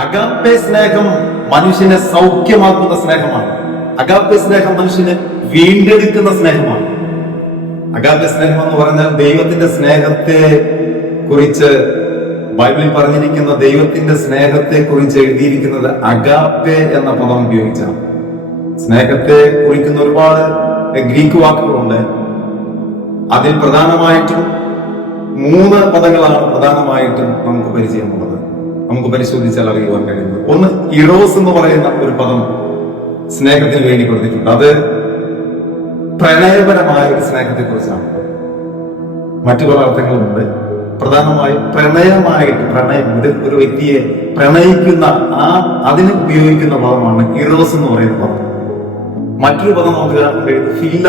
Agape സ്നേഹം മനുഷ്യനെ സൗഖ്യമാക്കുന്ന സ്നേഹമാണ്. അഗാപ്പെ സ്നേഹം മനുഷ്യനെ വീണ്ടെടുക്കുന്ന സ്നേഹമാണ്. അഗാപ്പെ സ്നേഹം എന്ന് പറഞ്ഞാൽ ദൈവത്തിന്റെ സ്നേഹത്തെ കുറിച്ച് ബൈബിളിൽ പറഞ്ഞിരിക്കുന്ന ദൈവത്തിന്റെ സ്നേഹത്തെ കുറിച്ച് എഴുതിയിരിക്കുന്നത് അഗാപ്പെ എന്ന പദം ഉപയോഗിച്ചാണ്. സ്നേഹത്തെ കുറിക്കുന്ന ഒരുപാട് ഗ്രീക്ക് വാക്കുകളുണ്ട്. അതിൽ പ്രധാനമായിട്ടും 3 പദങ്ങളാണ് പ്രധാനമായിട്ടും നമുക്ക് പരിചയമുള്ളത്. നമുക്ക് പരിശോധിച്ചാൽ അറിയുവാൻ കഴിയുന്നത്. ഒന്ന്, ഇറോസ് എന്ന് പറയുന്ന ഒരു പദം സ്നേഹത്തിന് വേണ്ടി കൊടുത്തിട്ടുണ്ട്. അത് പ്രണയപരമായ ഒരു സ്നേഹത്തെ കുറിച്ചാണ്. മറ്റു പല അർത്ഥങ്ങളുമുണ്ട്. പ്രധാനമായും പ്രണയം ഒരു വ്യക്തിയെ പ്രണയിക്കുന്ന അതിന് ഉപയോഗിക്കുന്ന പദമാണ് ഇറോസ് എന്ന് പറയുന്ന പദം. മറ്റൊരു പദം നമുക്ക് കാണാൻ കഴിയുന്നത് ഫില്ല.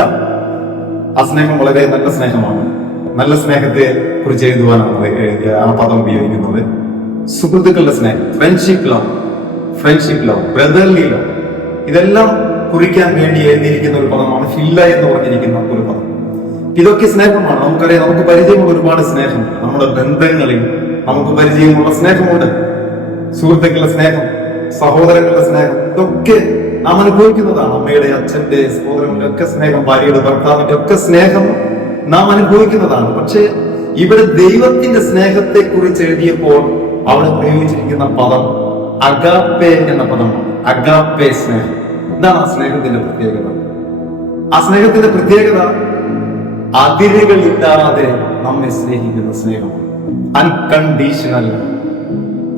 ആ സ്നേഹം വളരെ നല്ല സ്നേഹമാണ്. നല്ല സ്നേഹത്തെ കുറിച്ച് എഴുതുവാനാണ് ആ പദം ഉപയോഗിക്കുന്നത്. സുഹൃത്തുക്കളുടെ സ്നേഹം, ഫ്രണ്ട്ഷിപ്പ് ലവ്, ബ്രദർലി ലവ്, ഇതെല്ലാം കുറിക്കാൻ വേണ്ടി എഴുതിയിരിക്കുന്ന ഒരു പദമാണ് ഫില്ല എന്ന് പറഞ്ഞിരിക്കുന്ന ഒരു പദം. ഇതൊക്കെ സ്നേഹമാണ്. നമുക്കറിയാം, നമുക്ക് പരിചയമുള്ള ഒരുപാട് സ്നേഹം നമ്മുടെ ബന്ധങ്ങളിൽ നമുക്ക് പരിചയമുള്ള സ്നേഹമുണ്ട്. സുഹൃത്തുക്കളുടെ സ്നേഹം, സഹോദരങ്ങളുടെ സ്നേഹം, ഇതൊക്കെ നാം അനുഭവിക്കുന്നതാണ്. അമ്മയുടെ, അച്ഛന്റെ, സഹോദരങ്ങളുടെ ഒക്കെ സ്നേഹം, ഭാര്യയുടെ, ഭർത്താവിന്റെ ഒക്കെ സ്നേഹം നാം അനുഭവിക്കുന്നതാണ്. പക്ഷെ ഇവിടെ ദൈവത്തിന്റെ സ്നേഹത്തെ കുറിച്ച് എഴുതിയപ്പോൾ അവിടെ പ്രയോഗിച്ചിരിക്കുന്ന പദം അഗാപ്പെ എന്ന പദമാണ്. അഗാപ്പെ സ്നേഹം. എന്താണ് ആ സ്നേഹത്തിന്റെ പ്രത്യേകത? ആ സ്നേഹത്തിന്റെ പ്രത്യേകത അതിരുകളില്ലാതെ നമ്മെ സ്നേഹിക്കുന്ന സ്നേഹം, അൺകണ്ടീഷണൽ.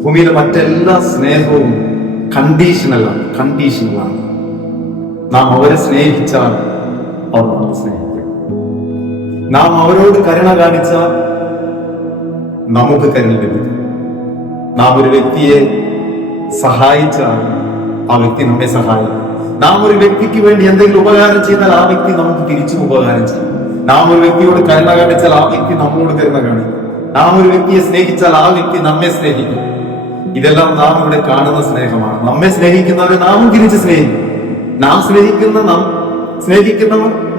ഭൂമിയിലെ മറ്റെല്ലാ സ്നേഹവും കണ്ടീഷണലാണ്. നാം അവരെ സ്നേഹിച്ചാൽ അവർ നമ്മെ സ്നേഹിക്കും. നാം അവരോട് കരുണ കാണിച്ചാൽ നമുക്ക് കരുണ ലഭിക്കും. നാം ഒരു വ്യക്തിയെ സഹായിച്ചാൽ ആ വ്യക്തി നമ്മെ സഹായിക്കും. നാം ഒരു വ്യക്തിക്ക് വേണ്ടി എന്തെങ്കിലും ഉപകാരം ചെയ്താൽ ആ വ്യക്തി നമുക്ക് തിരിച്ചും ഉപകാരം ചെയ്യും. നാം ഒരു വ്യക്തിയോട് കരുണ കാണിച്ചാൽ ആ വ്യക്തി നമ്മോട് കരുണ കാണിക്കും. നാം ഒരു വ്യക്തിയെ സ്നേഹിച്ചാൽ ആ വ്യക്തി നമ്മെ സ്നേഹിക്കും. ഇതെല്ലാം നാം ഇവിടെ കാണുന്ന സ്നേഹമാണ്. നമ്മെ സ്നേഹിക്കുന്നവരെ നാമും തിരിച്ച് സ്നേഹിക്കും. നാം സ്നേഹിക്കുന്നവർ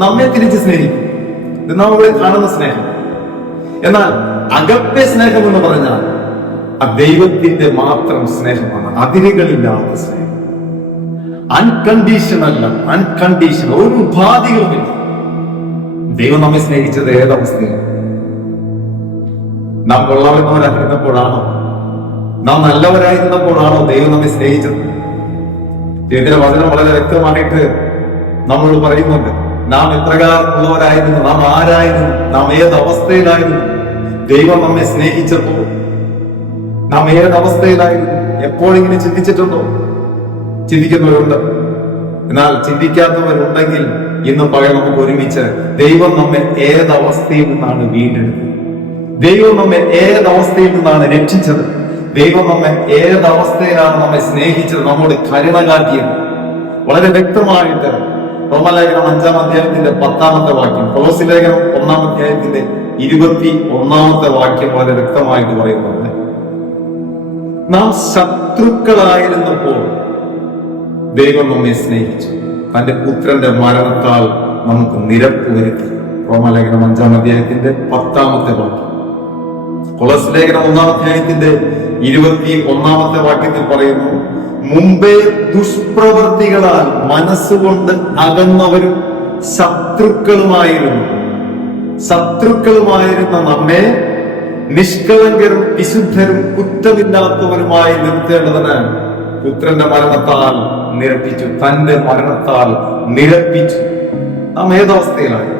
നമ്മെ തിരിച്ച് സ്നേഹിക്കും. ഇത് നാം ഇവിടെ കാണുന്ന സ്നേഹം. എന്നാൽ അഗപ്പെ സ്നേഹം എന്ന് പറഞ്ഞാൽ ദൈവത്തിന്റെ മാത്രം സ്നേഹമാണ്. അതിരുകളില്ലാത്ത സ്നേഹം, അൺകണ്ടീഷണൽ, ഒരു ഉപാധികളുമില്ല. ദൈവം നമ്മെ സ്നേഹിച്ചത് ഏതവസ്ഥയിലാണ്? നാം കൊള്ളാവുന്നവരായിരുന്നപ്പോഴാണോ? നാം നല്ലവരായിരുന്നപ്പോഴാണോ ദൈവം നമ്മെ സ്നേഹിച്ചത്? ദൈവത്തിന്റെ വചനം വളരെ വ്യക്തമായിട്ട് നമ്മളോട് പറയുന്നുണ്ട്. നാം എത്രകാലമുള്ളവരായിരുന്നു, നാം ആരായിരുന്നു, നാം ഏത് അവസ്ഥയിലായിരുന്നു, ദൈവം നമ്മെ സ്നേഹിച്ചപ്പോൾ നാം ഏത് അവസ്ഥയിലായിരുന്നു? എപ്പോഴെങ്കിലും ചിന്തിച്ചിട്ടുണ്ടോ? ചിന്തിക്കുന്നവരുണ്ട്. എന്നാൽ ചിന്തിക്കാത്തവരുണ്ടെങ്കിൽ ഇന്നും പകൽ നമുക്ക് ഒരുമിച്ച് ദൈവം നമ്മെ ഏതവസ്ഥയിൽ നിന്നാണ് വീണ്ടെടുത്തത്? ദൈവം നമ്മെ ഏതവസ്ഥയിൽ നിന്നാണ് രക്ഷിച്ചത്? ദൈവം നമ്മെ ഏതവസ്ഥയിലാണ് നമ്മെ സ്നേഹിച്ചത്, നമ്മോട് കരുണ കാട്ടിയത്? വളരെ വ്യക്തമായിട്ട് റോമലേഖനം 5-ാം അധ്യായത്തിന്റെ 10-ാമത്തെ വാക്യം, കൊലോസ്യ ലേഖനം 1-ാം അധ്യായത്തിന്റെ 21-ാമത്തെ വാക്യം വളരെ വ്യക്തമായിട്ട് പറയുന്നുണ്ട്. നാം ശത്രുക്കളായിരുന്നപ്പോൾ ദൈവം നമ്മെ സ്നേഹിച്ചു, തന്റെ പുത്രന്റെ മരണത്താൽ നമുക്ക് നിരപ്പ് വരുത്തി. റോമലേഖനം 5-ാം അധ്യായത്തിന്റെ 10-ാമത്തെ വാക്യം. കൊലോസ്യ ലേഖനം 1-ാം അധ്യായത്തിന്റെ 21-ാമത്തെ വാക്യത്തിൽ പറയുന്നു, മുമ്പേ ദുഷ്പ്രവൃത്തികളാൽ മനസ്സുകൊണ്ട് അകന്നവരും ശത്രുക്കളുമായിരുന്ന നമ്മെ നിഷ്കളങ്കരും വിശുദ്ധരും കുറ്റമില്ലാത്തവരുമായി നിർത്തേണ്ടതിന് പുത്രന്റെ മരണത്താൽ നിരപ്പിച്ചു. തന്റെ മരണത്താൽ നിരപ്പിച്ചു. നാം ഏതവസ്ഥയിലാണ്?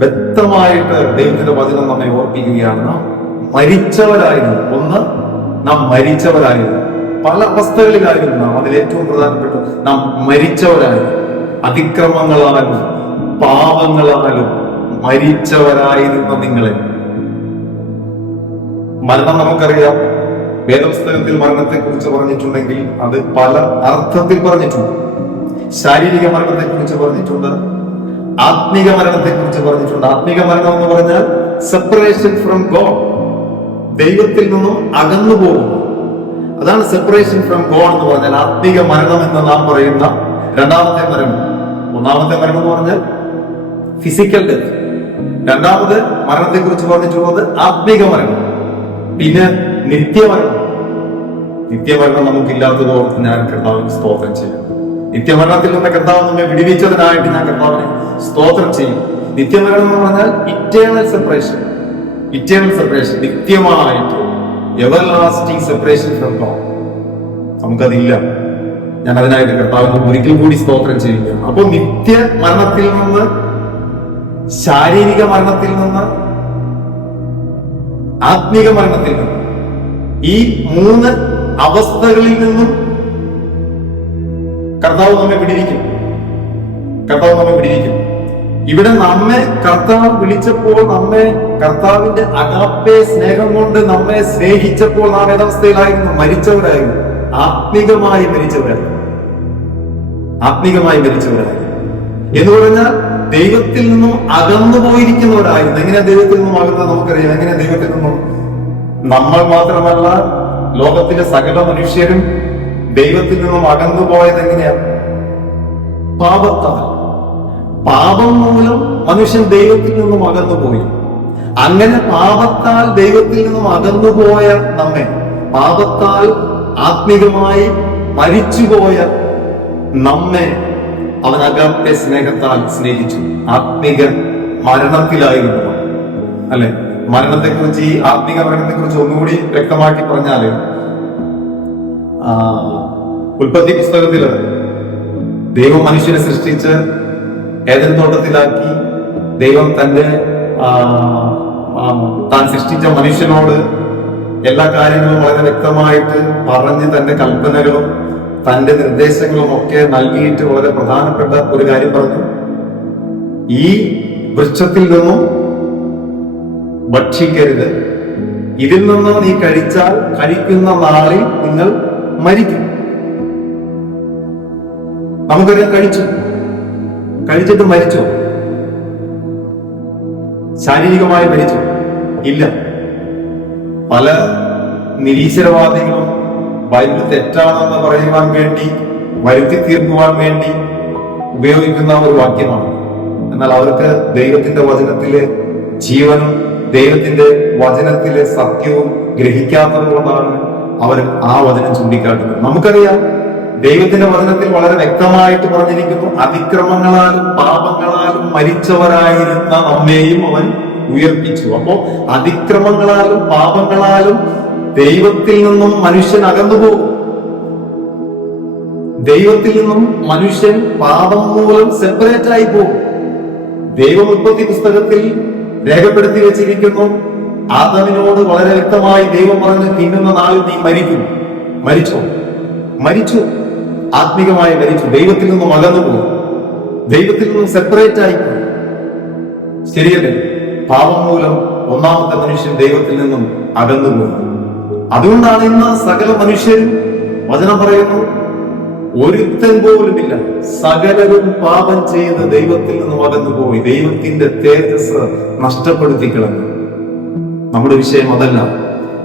വ്യക്തമായിട്ട് ദൈവത്തിന്റെ വചനം നമ്മെ ഓർപ്പിക്കുകയാണ്. നാം മരിച്ചവരായിരുന്നു. നാം മരിച്ചവരായിരുന്നു. പല അവസ്ഥകളിലായിരുന്നു നാം. അതിൽ ഏറ്റവും പ്രധാനപ്പെട്ട നാം മരിച്ചവരായിരുന്നു. അതിക്രമങ്ങളാലും പാപങ്ങളാലും മരിച്ചവരായിരുന്ന നിങ്ങളെ. മരണം നമുക്കറിയാം. വേദപുസ്തകത്തിൽ മരണത്തെ കുറിച്ച് പറഞ്ഞിട്ടുണ്ടെങ്കിൽ അത് പല അർത്ഥത്തിൽ പറഞ്ഞിട്ടുണ്ട്. ശാരീരിക മരണത്തെ കുറിച്ച് പറഞ്ഞിട്ടുണ്ട്, ആത്മീക മരണത്തെ കുറിച്ച് പറഞ്ഞിട്ടുണ്ട്. ആത്മീക മരണം എന്ന് പറഞ്ഞാൽ സെപ്പറേഷൻ ഫ്രം ഗോഡ്, ദൈവത്തിൽ നിന്നും അകന്നു പോകുന്നു. അതാണ് സെപ്പറേഷൻ ഫ്രം ഗോഡ് എന്ന് പറഞ്ഞാൽ ആത്മീക മരണം എന്ന് നാം പറയുന്ന രണ്ടാമത്തെ മരണം. ഒന്നാമത്തെ മരണം എന്ന് പറഞ്ഞാൽ ഫിസിക്കൽ ഡെത്ത്. രണ്ടാമത് മരണത്തെ കുറിച്ച് പറഞ്ഞിട്ടുള്ളത് ആത്മീക മരണം. പിന്നെ നിത്യമരണം. നിത്യമരണം നമുക്കില്ലാത്തതോർത്ത് ഞാൻ കർത്താവിന് സ്തോത്രം ചെയ്യും. നിത്യമരണത്തിൽ നിന്ന് കർത്താവ് നമ്മെ വിടുവിച്ചതിനായിട്ട് ഞാൻ കർത്താവിനെ സ്തോത്രം ചെയ്യും. നിത്യമരണം എന്ന് പറഞ്ഞാൽ ഇറ്റേണൽ സെപ്പറേഷൻ, നിത്യമായിട്ട് എവർലാസ്റ്റിംഗ് സെപ്പറേഷൻ ഫ്രം ഗോഡ്. നമുക്കതില്ല. ഞാൻ അതിനായിട്ട് കർത്താവിന് ഒരിക്കൽ കൂടി സ്തോത്രം ചെയ്യുക. അപ്പൊ നിത്യ മരണത്തിൽ നിന്ന്, ശാരീരിക മരണത്തിൽ നിന്ന്, ആത്മീക മരണത്തിൽ നിന്ന്, ഈ 3 അവസ്ഥകളിൽ നിന്നും കർത്താവ് നമ്മെ വിടിവിക്കും. ഇവിടെ നമ്മെ കർത്താവ് വിളിച്ചപ്പോൾ, നമ്മെ കർത്താവിന്റെ അഗാപ്പേ സ്നേഹം കൊണ്ട് നമ്മെ സ്നേഹിച്ചപ്പോൾ നാം ഏതവസ്ഥയിലായിരുന്നു? മരിച്ചവരായിരുന്നു. ആത്മീകമായി മരിച്ചവരായിരുന്നു. എന്ന് പറഞ്ഞാൽ ദൈവത്തിൽ നിന്നും അകന്നു പോയിരിക്കുന്നവരായിരുന്നു. എങ്ങനെയാ ദൈവത്തിൽ നിന്നും അകന്നത്? നമുക്കറിയാം. എങ്ങനെയാ ദൈവത്തിൽ നിന്നും? നമ്മൾ മാത്രമല്ല, ലോകത്തിലെ സകല മനുഷ്യരും ദൈവത്തിൽ നിന്നും അകന്നു പോയത് എങ്ങനെയാ? പാപത്താൽ. പാപം മൂലം മനുഷ്യൻ ദൈവത്തിൽ നിന്നും അകന്നുപോയി. അങ്ങനെ പാപത്താൽ ദൈവത്തിൽ നിന്നും അകന്നുപോയ നമ്മെ, പാപത്താൽ ആത്മീകമായി മരിച്ചുപോയ നമ്മെ അവൻ അഗാപ്പേ സ്നേഹത്താൽ സ്നേഹിച്ചു. ആത്മീക മരണത്തിലായിരുന്നു, അല്ലെ? മരണത്തെക്കുറിച്ച്, ഈ ആത്മീക മരണത്തെക്കുറിച്ച് ഒന്നുകൂടി വ്യക്തമാക്കി പറഞ്ഞാല്, ഉൽപ്പത്തി പുസ്തകത്തില് ദൈവം മനുഷ്യനെ സൃഷ്ടിച്ച് ഏദൻ തോട്ടത്തിലാക്കി. ദൈവം താൻ സൃഷ്ടിച്ച മനുഷ്യനോട് എല്ലാ കാര്യങ്ങളും വളരെ വ്യക്തമായിട്ട് പറഞ്ഞ് തന്റെ കൽപ്പനകളും തന്റെ നിർദ്ദേശങ്ങളും ഒക്കെ നൽകിയിട്ട് വളരെ പ്രധാനപ്പെട്ട ഒരു കാര്യം പറഞ്ഞു. ഈ വൃക്ഷത്തിൽ നിന്നും ഭക്ഷിക്കരുത്, ഇതിൽ നിന്ന് നീ കഴിച്ചാൽ കഴിക്കുന്ന നാളിൽ നിങ്ങൾ മരിക്കും. നമുക്കറിയാം, കഴിച്ചിട്ട് മരിച്ചോ? ശാരീരികമായി മരിച്ചു? ഇല്ല. പല നിരീശ്വരവാദികളും ബൈബിൾ തെറ്റാണെന്ന് പറയുവാൻ വേണ്ടി, വരുത്തി തീർക്കുവാൻ വേണ്ടി ഉപയോഗിക്കുന്ന ഒരു വാക്യമാണ്. എന്നാൽ അവർക്ക് ദൈവത്തിന്റെ വചനത്തിലെ ജീവനും ദൈവത്തിന്റെ വചനത്തിലെ സത്യവും ഗ്രഹിക്കാത്തത് കൊണ്ടാണ് അവർ ആ വചനം ചൂണ്ടിക്കാട്ടുന്നത്. നമുക്കറിയാം, ദൈവത്തിന്റെ വചനത്തിൽ വളരെ വ്യക്തമായിട്ട് പറഞ്ഞിരിക്കുന്നു, അതിക്രമങ്ങളാലും പാപങ്ങളാലും മരിച്ചവരായിരുന്ന നമ്മെയും അവൻ ഉയർപ്പിച്ചു. അപ്പോ അതിക്രമങ്ങളാലും പാപങ്ങളാലും ദൈവത്തിൽ നിന്നും മനുഷ്യൻ അകന്നുപോകും. ദൈവത്തിൽ നിന്നും മനുഷ്യൻ പാപം മൂലം സെപ്പറേറ്റ് ആയി പോകും. ദൈവം ഉൽപ്പത്തി പുസ്തകത്തിൽ രേഖപ്പെടുത്തി വെച്ചിരിക്കുന്നു, ആദാമിനോട് വളരെ വ്യക്തമായി ദൈവം പറഞ്ഞു, തിന്നുന്ന നാളിൽ നീ മരിക്കും. മരിച്ചു. ആത്മീകമായി മരിച്ചു. ദൈവത്തിൽ നിന്നും അകന്നുപോകും. ദൈവത്തിൽ നിന്നും സെപ്പറേറ്റ് ആയിപ്പോയി. ശരിയല്ലേ? പാപം മൂലം ഒന്നാമത്തെ മനുഷ്യൻ ദൈവത്തിൽ നിന്നും അകന്നുപോയി. അതുകൊണ്ടാണ് ഇന്ന് സകല മനുഷ്യരും, വചനം പറയുന്നു, ഒരുത്തൻ പോലുമില്ല, സകലരും പാപം ചെയ്ത് ദൈവത്തിൽ നിന്നും അകന്നുപോയി, ദൈവത്തിന്റെ തേജസ് നഷ്ടപ്പെടുത്തി കളഞ്ഞു. നമ്മുടെ വിഷയം അതല്ല.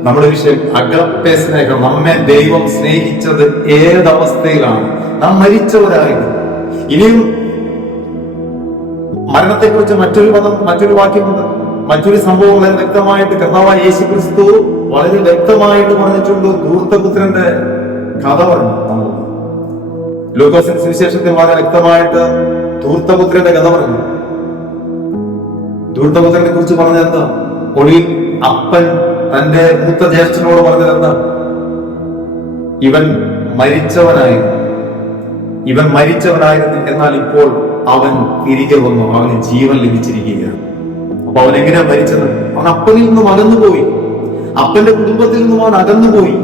നമ്മുടെ വിഷയം അഗാപ്പേ സ്നേഹം. നമ്മെ ദൈവം സ്നേഹിച്ചത് ഏതവസ്ഥയിലാണ്? നാം മരിച്ചവരായിരുന്നു. ഇനിയും മരണത്തെക്കുറിച്ച് മറ്റൊരു വാക്യമുണ്ട്, മറ്റൊരു സംഭവം വളരെ വ്യക്തമായിട്ട് കർത്താവായ യേശു ക്രിസ്തു വളരെ വ്യക്തമായിട്ട് പറഞ്ഞിട്ടുണ്ട്. ധൂർത്തപുത്രന്റെ കഥ പറഞ്ഞു. ലൂക്കോസിന്റെ സുവിശേഷത്തിൽ വളരെ വ്യക്തമായിട്ട് ധൂർത്തപുത്രന്റെ കഥ പറഞ്ഞു. ധൂർത്തപുത്രനെ കുറിച്ച് പറഞ്ഞത് എന്താ? ഒടുവിൽ അപ്പൻ തന്റെ മൂത്ത ജ്യേഷ്ഠനോട് പറഞ്ഞത് എന്താ? ഇവൻ മരിച്ചവനായിരുന്നു, എന്നാൽ ഇപ്പോൾ അവൻ തിരികെ വന്നു, അവന് ജീവൻ ലഭിച്ചിരിക്കുകയാണ്. അപ്പൊ അവൻ എങ്ങനെയാ മരിച്ചത്? അവൻ അപ്പനിൽ നിന്നും അകന്നുപോയി, അപ്പന്റെ കുടുംബത്തിൽ നിന്നും അവൻ അകന്നുപോയി.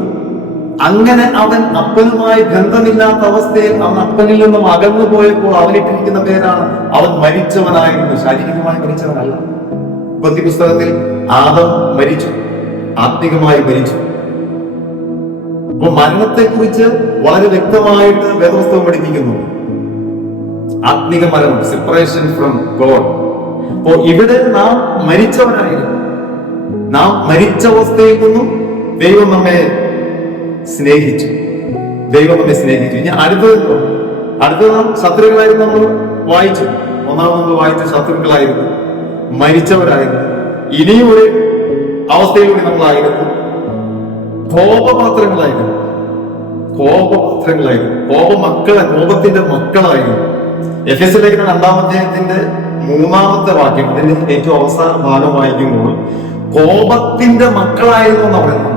അങ്ങനെ അവൻ അപ്പനുമായി ബന്ധമില്ലാത്ത അവസ്ഥയിൽ അവൻ അപ്പനിൽ നിന്നും അകന്നു പോയപ്പോൾ അവനിട്ടിരിക്കുന്ന പേരാണ് അവൻ മരിച്ചവനായിരുന്നു. ശാരീരികമായി മരിച്ചവനല്ല. ഉൽപ്പത്തി പുസ്തകത്തിൽ ആദം മരിച്ചു, ആത്മികമായി മരിച്ചു. അപ്പൊ മരണത്തെക്കുറിച്ച് വളരെ വ്യക്തമായിട്ട് വേദപുസ്തകം പഠിപ്പിക്കുന്നു. ആത്മിക മരണം, സെപ്പറേഷൻ ഫ്രം ഗോഡ്. അപ്പോ ഇവിടെ നാം മരിച്ചവനായിരുന്നു. നാം മരിച്ച അവസ്ഥയിൽ നിന്നും ദൈവം നമ്മെ സ്നേഹിച്ചു. ഇനി അടുത്തത് നാം ശത്രുക്കളായിരുന്നു. നമ്മൾ വായിച്ചു, നമ്മൾ വായിച്ച ശത്രുക്കളായിരുന്നു, മരിച്ചവരായിരുന്നു. ഇനിയും ഒരു അവസ്ഥയിലൂടെ നമ്മളായിരുന്നു, കോപപാത്രങ്ങളായിരുന്നു. കോപപത്രങ്ങളായിരുന്നു, കോപത്തിന്റെ മക്കളായിരുന്നു. എഫെസ്യ ലേഖനം 2-ാം അധ്യായത്തിന്റെ 3-ാമത്തെ വാക്യം, അതിന്റെ ഏറ്റവും അവസാന ഭാഗം വായിക്കുമ്പോൾ കോപത്തിന്റെ മക്കളായിരുന്നു എന്ന് പറയുന്നത്.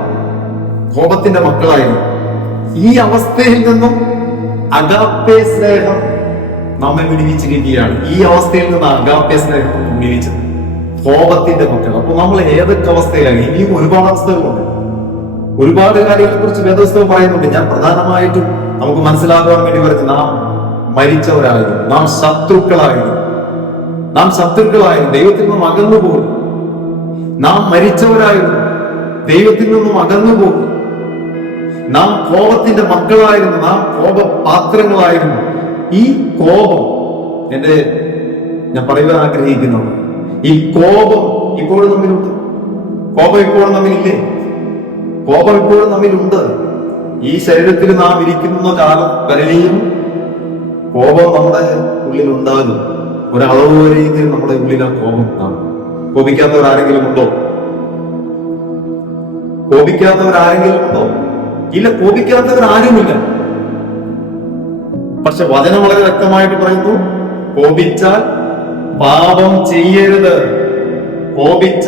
കോപത്തിന്റെ മക്കളായിരുന്നു. ഈ അവസ്ഥയിൽ നിന്നും അഗാപ്പേ സ്നേഹം നമ്മെ വിടുവിച്ചിരിക്കുകയാണ്. ഈ അവസ്ഥയിൽ നിന്ന് അഗാപ്പേ സ്നേഹം വിടുവിച്ചത് കോപത്തിന്റെ മക്കൾ. അപ്പൊ നമ്മൾ ഏതൊക്കെ അവസ്ഥയിലാണ്? ഇനിയും ഒരുപാട് അവസ്ഥകളുണ്ട്, ഒരുപാട് കാര്യങ്ങളെ കുറിച്ച് വേദപുസ്തകം പറയുന്നുണ്ട്. ഞാൻ പ്രധാനമായിട്ടും നമുക്ക് മനസ്സിലാക്കുവാൻ വേണ്ടി പറയുന്നത്, നാം മരിച്ചവരായിരുന്നു, നാം ശത്രുക്കളായിരുന്നു, ദൈവത്തിൽ നിന്നും അകന്നുപോയി. നാം മരിച്ചവരായിരുന്നു, ദൈവത്തിൽ നിന്നും അകന്നുപോയി. നാം കോപത്തിന്റെ മക്കളായിരുന്നു, നാം കോപപാത്രങ്ങളായിരുന്നു. ഈ കോപം ഞാൻ പറയുവാൻ ആഗ്രഹിക്കുന്നുണ്ട്, ഈ കോപം ഇപ്പോഴും നമ്മിലുണ്ട്. കോപം ഇപ്പോഴും നമ്മിലില്ലേ? കോപം ഇപ്പോഴും നമ്മിലുണ്ട്. ഈ ശരീരത്തിൽ നാം ഇരിക്കുന്ന കാലം വരെയും കോപം നമ്മുടെ ഉള്ളിൽ ഉണ്ടാകും. ഒരളവ് വരെയെങ്കിലും നമ്മുടെ ഉള്ളിൽ ആ കോപം ഉണ്ടാകും. കോപിക്കാത്തവരാരെങ്കിലും ഉണ്ടോ? ഇല്ല, കോപിക്കാത്തവരാരുമില്ല. പക്ഷെ വചനം വളരെ വ്യക്തമായിട്ട് പറയുന്നു, കോപിച്ചാൽ പാപം ചെയ്യരുത്. കോപിച്ചു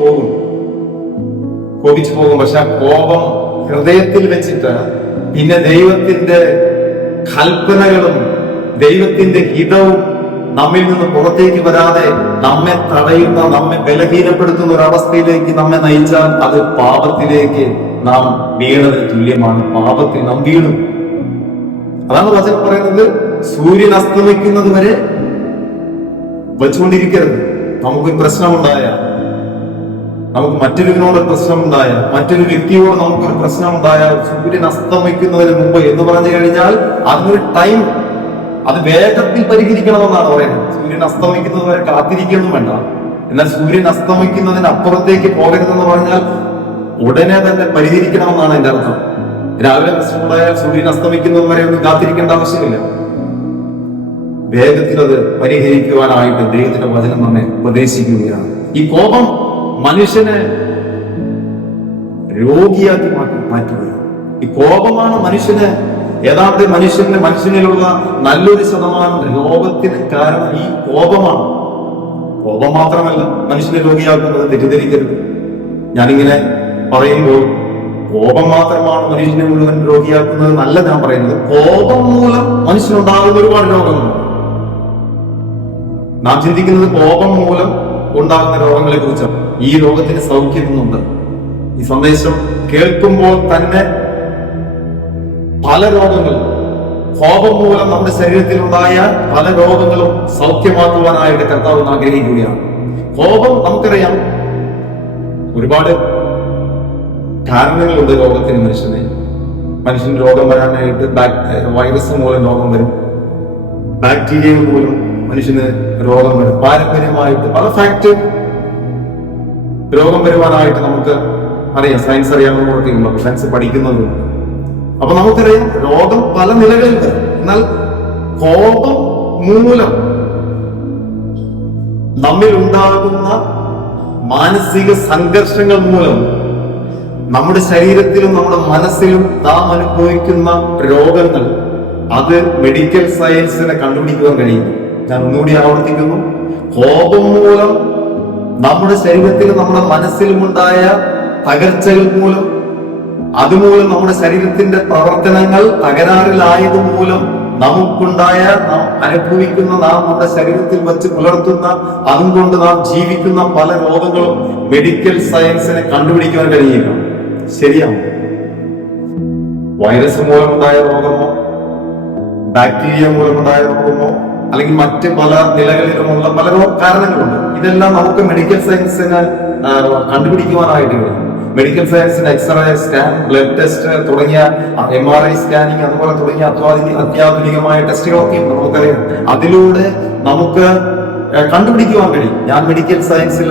പോകും. പക്ഷെ ആ കോപം ഹൃദയത്തിൽ വെച്ചിട്ട് പിന്നെ ദൈവത്തിന്റെ കൽപ്പനകളും ദൈവത്തിന്റെ ഹിതവും നമ്മിൽ നിന്ന് പുറത്തേക്ക് വരാതെ നമ്മെ തടയുന്ന, നമ്മെ ബലഹീനപ്പെടുത്തുന്ന ഒരവസ്ഥയിലേക്ക് നമ്മെ നയിച്ചാൽ അത് പാപത്തിലേക്ക് നാം വീണത് തുല്യമാണ്. പാപത്തിൽ നാം വീണു. അതാണ് വചനം പറയുന്നത്, സൂര്യൻ അസ്തമിക്കുന്നത് വരെ വെച്ചുകൊണ്ടിരിക്കരുത്. നമുക്കൊരു പ്രശ്നമുണ്ടായ, നമുക്ക് മറ്റൊരുവിനോട് പ്രശ്നമുണ്ടായ, മറ്റൊരു വ്യക്തിയോട് നമുക്കൊരു പ്രശ്നമുണ്ടായാൽ സൂര്യൻ അസ്തമിക്കുന്നതിന് മുമ്പ് എന്ന് പറഞ്ഞു കഴിഞ്ഞാൽ അതിനൊരു ടൈം, അത് വേഗത്തിൽ പരിഹരിക്കണമെന്നാണ് പറയുന്നത്. സൂര്യൻ അസ്തമിക്കുന്നത് വരെ കാത്തിരിക്കുന്നു വേണ്ട. എന്നാൽ സൂര്യൻ അസ്തമിക്കുന്നതിന് അപ്പുറത്തേക്ക് പോകരുതെന്ന് പറഞ്ഞാൽ ഉടനെ തന്നെ പരിഹരിക്കണമെന്നാണ് എന്റെ അർത്ഥം. രാവിലെ പ്രശ്നമുണ്ടായാൽ സൂര്യൻ അസ്തമിക്കുന്നത് വരെ ഒന്നും കാത്തിരിക്കേണ്ട ആവശ്യമില്ല. വേഗത്തിൽ അത് പരിഹരിക്കുവാനായിട്ട് ദൈവത്തിന്റെ വചനം നമ്മെ ഉപദേശിക്കുകയാണ്. ഈ കോപം മനുഷ്യനെ രോഗിയാക്കി മാറ്റുകയാണ്. ഈ കോപമാണ് മനുഷ്യന് ഏതാണ്ട് മനുഷ്യനിലുള്ള നല്ലൊരു ശതമാനം രോഗത്തിന് കാരണം ഈ കോപമാണ്. കോപം മാത്രമല്ല മനുഷ്യനെ രോഗിയാക്കുന്നത്, തെറ്റിദ്ധരിക്കരുത്. ഞാനിങ്ങനെ പറയുമ്പോൾ കോപം മാത്രമാണ് മനുഷ്യനെ മുഴുവൻ രോഗിയാക്കുന്നത് എന്നല്ല ഞാൻ പറയുന്നത്. കോപം മൂലം മനുഷ്യനുണ്ടാകുന്ന ഒരുപാട് രോഗങ്ങളുണ്ട്. നാം ചിന്തിക്കുന്നത് കോപം മൂലം ഉണ്ടാകുന്ന രോഗങ്ങളെ കുറിച്ചാണ്. ഈ രോഗത്തിന് സൗഖ്യമൊന്നുണ്ട്. ഈ സന്ദേശം കേൾക്കുമ്പോൾ തന്നെ പല രോഗങ്ങളും, കോപം മൂലം നമ്മുടെ ശരീരത്തിൽ ഉണ്ടായ പല രോഗങ്ങളും സൗഖ്യമാക്കുവാനായിട്ട് കർത്താവ് ആഗ്രഹിക്കുകയാണ്. കോപം നമുക്കറിയാം, ഒരുപാട് കാരണങ്ങളുണ്ട് രോഗത്തിന്. മനുഷ്യന് രോഗം വരാനായിട്ട് വൈറസ് മൂലം രോഗം വരും, ബാക്ടീരിയ മൂലം മനുഷ്യന് രോഗം വരും, പാരമ്പര്യമായിട്ട് പല ഫാക്ടർ രോഗം വരുവാനായിട്ട് നമുക്ക് അറിയാം. സയൻസ് അറിയാവുന്നവർക്കുള്ള സയൻസ് പഠിക്കുന്നതുണ്ട്. അപ്പൊ നമുക്കറിയാം രോഗം പല നിലകളിൽ വരും. എന്നാൽ കോപം മൂലം നമ്മിൽ ഉണ്ടാകുന്ന മാനസിക സംഘർഷങ്ങൾ മൂലം നമ്മുടെ ശരീരത്തിലും നമ്മുടെ മനസ്സിലും നാം അനുഭവിക്കുന്ന രോഗങ്ങൾ, അത് മെഡിക്കൽ സയൻസിനെ കണ്ടുപിടിക്കുവാൻ കഴിയും. ഞാൻ ഒന്നുകൂടി ആവർത്തിക്കുന്നു, കോപം മൂലം നമ്മുടെ ശരീരത്തിലും നമ്മുടെ മനസ്സിലും ഉണ്ടായ തകർച്ചകൾ മൂലം, അതുമൂലം നമ്മുടെ ശരീരത്തിന്റെ പ്രവർത്തനങ്ങൾ തകരാറിലായതുമൂലം നമുക്കുണ്ടായ, നാം അനുഭവിക്കുന്ന, നാം നമ്മുടെ ശരീരത്തിൽ വെച്ച് പുലർത്തുന്ന, അതുകൊണ്ട് നാം ജീവിക്കുന്ന പല രോഗങ്ങളും മെഡിക്കൽ സയൻസിനെ കണ്ടുപിടിക്കാൻ കഴിയില്ല. ശരിയാണോ? വൈറസ് മൂലമുണ്ടായ രോഗമോ, ബാക്ടീരിയ മൂലമുണ്ടായ രോഗമോ, അല്ലെങ്കിൽ മറ്റ് പല നിലകളിലുമുള്ള പല കാരണങ്ങളുണ്ട്. ഇതെല്ലാം നമുക്ക് മെഡിക്കൽ സയൻസിന് കണ്ടുപിടിക്കുവാനായിട്ട് കഴിയും. മെഡിക്കൽ സയൻസിന് എക്സ്റേ, സ്കാൻ, ബ്ലഡ് ടെസ്റ്റ് തുടങ്ങിയ MRI സ്കാനിങ്, അതുപോലെ തുടങ്ങിയ അത്യാധുനികമായ ടെസ്റ്റുകളൊക്കെ നമുക്കറിയാം. അതിലൂടെ നമുക്ക് കണ്ടുപിടിക്കുവാൻ കഴിയും. ഞാൻ മെഡിക്കൽ സയൻസിൽ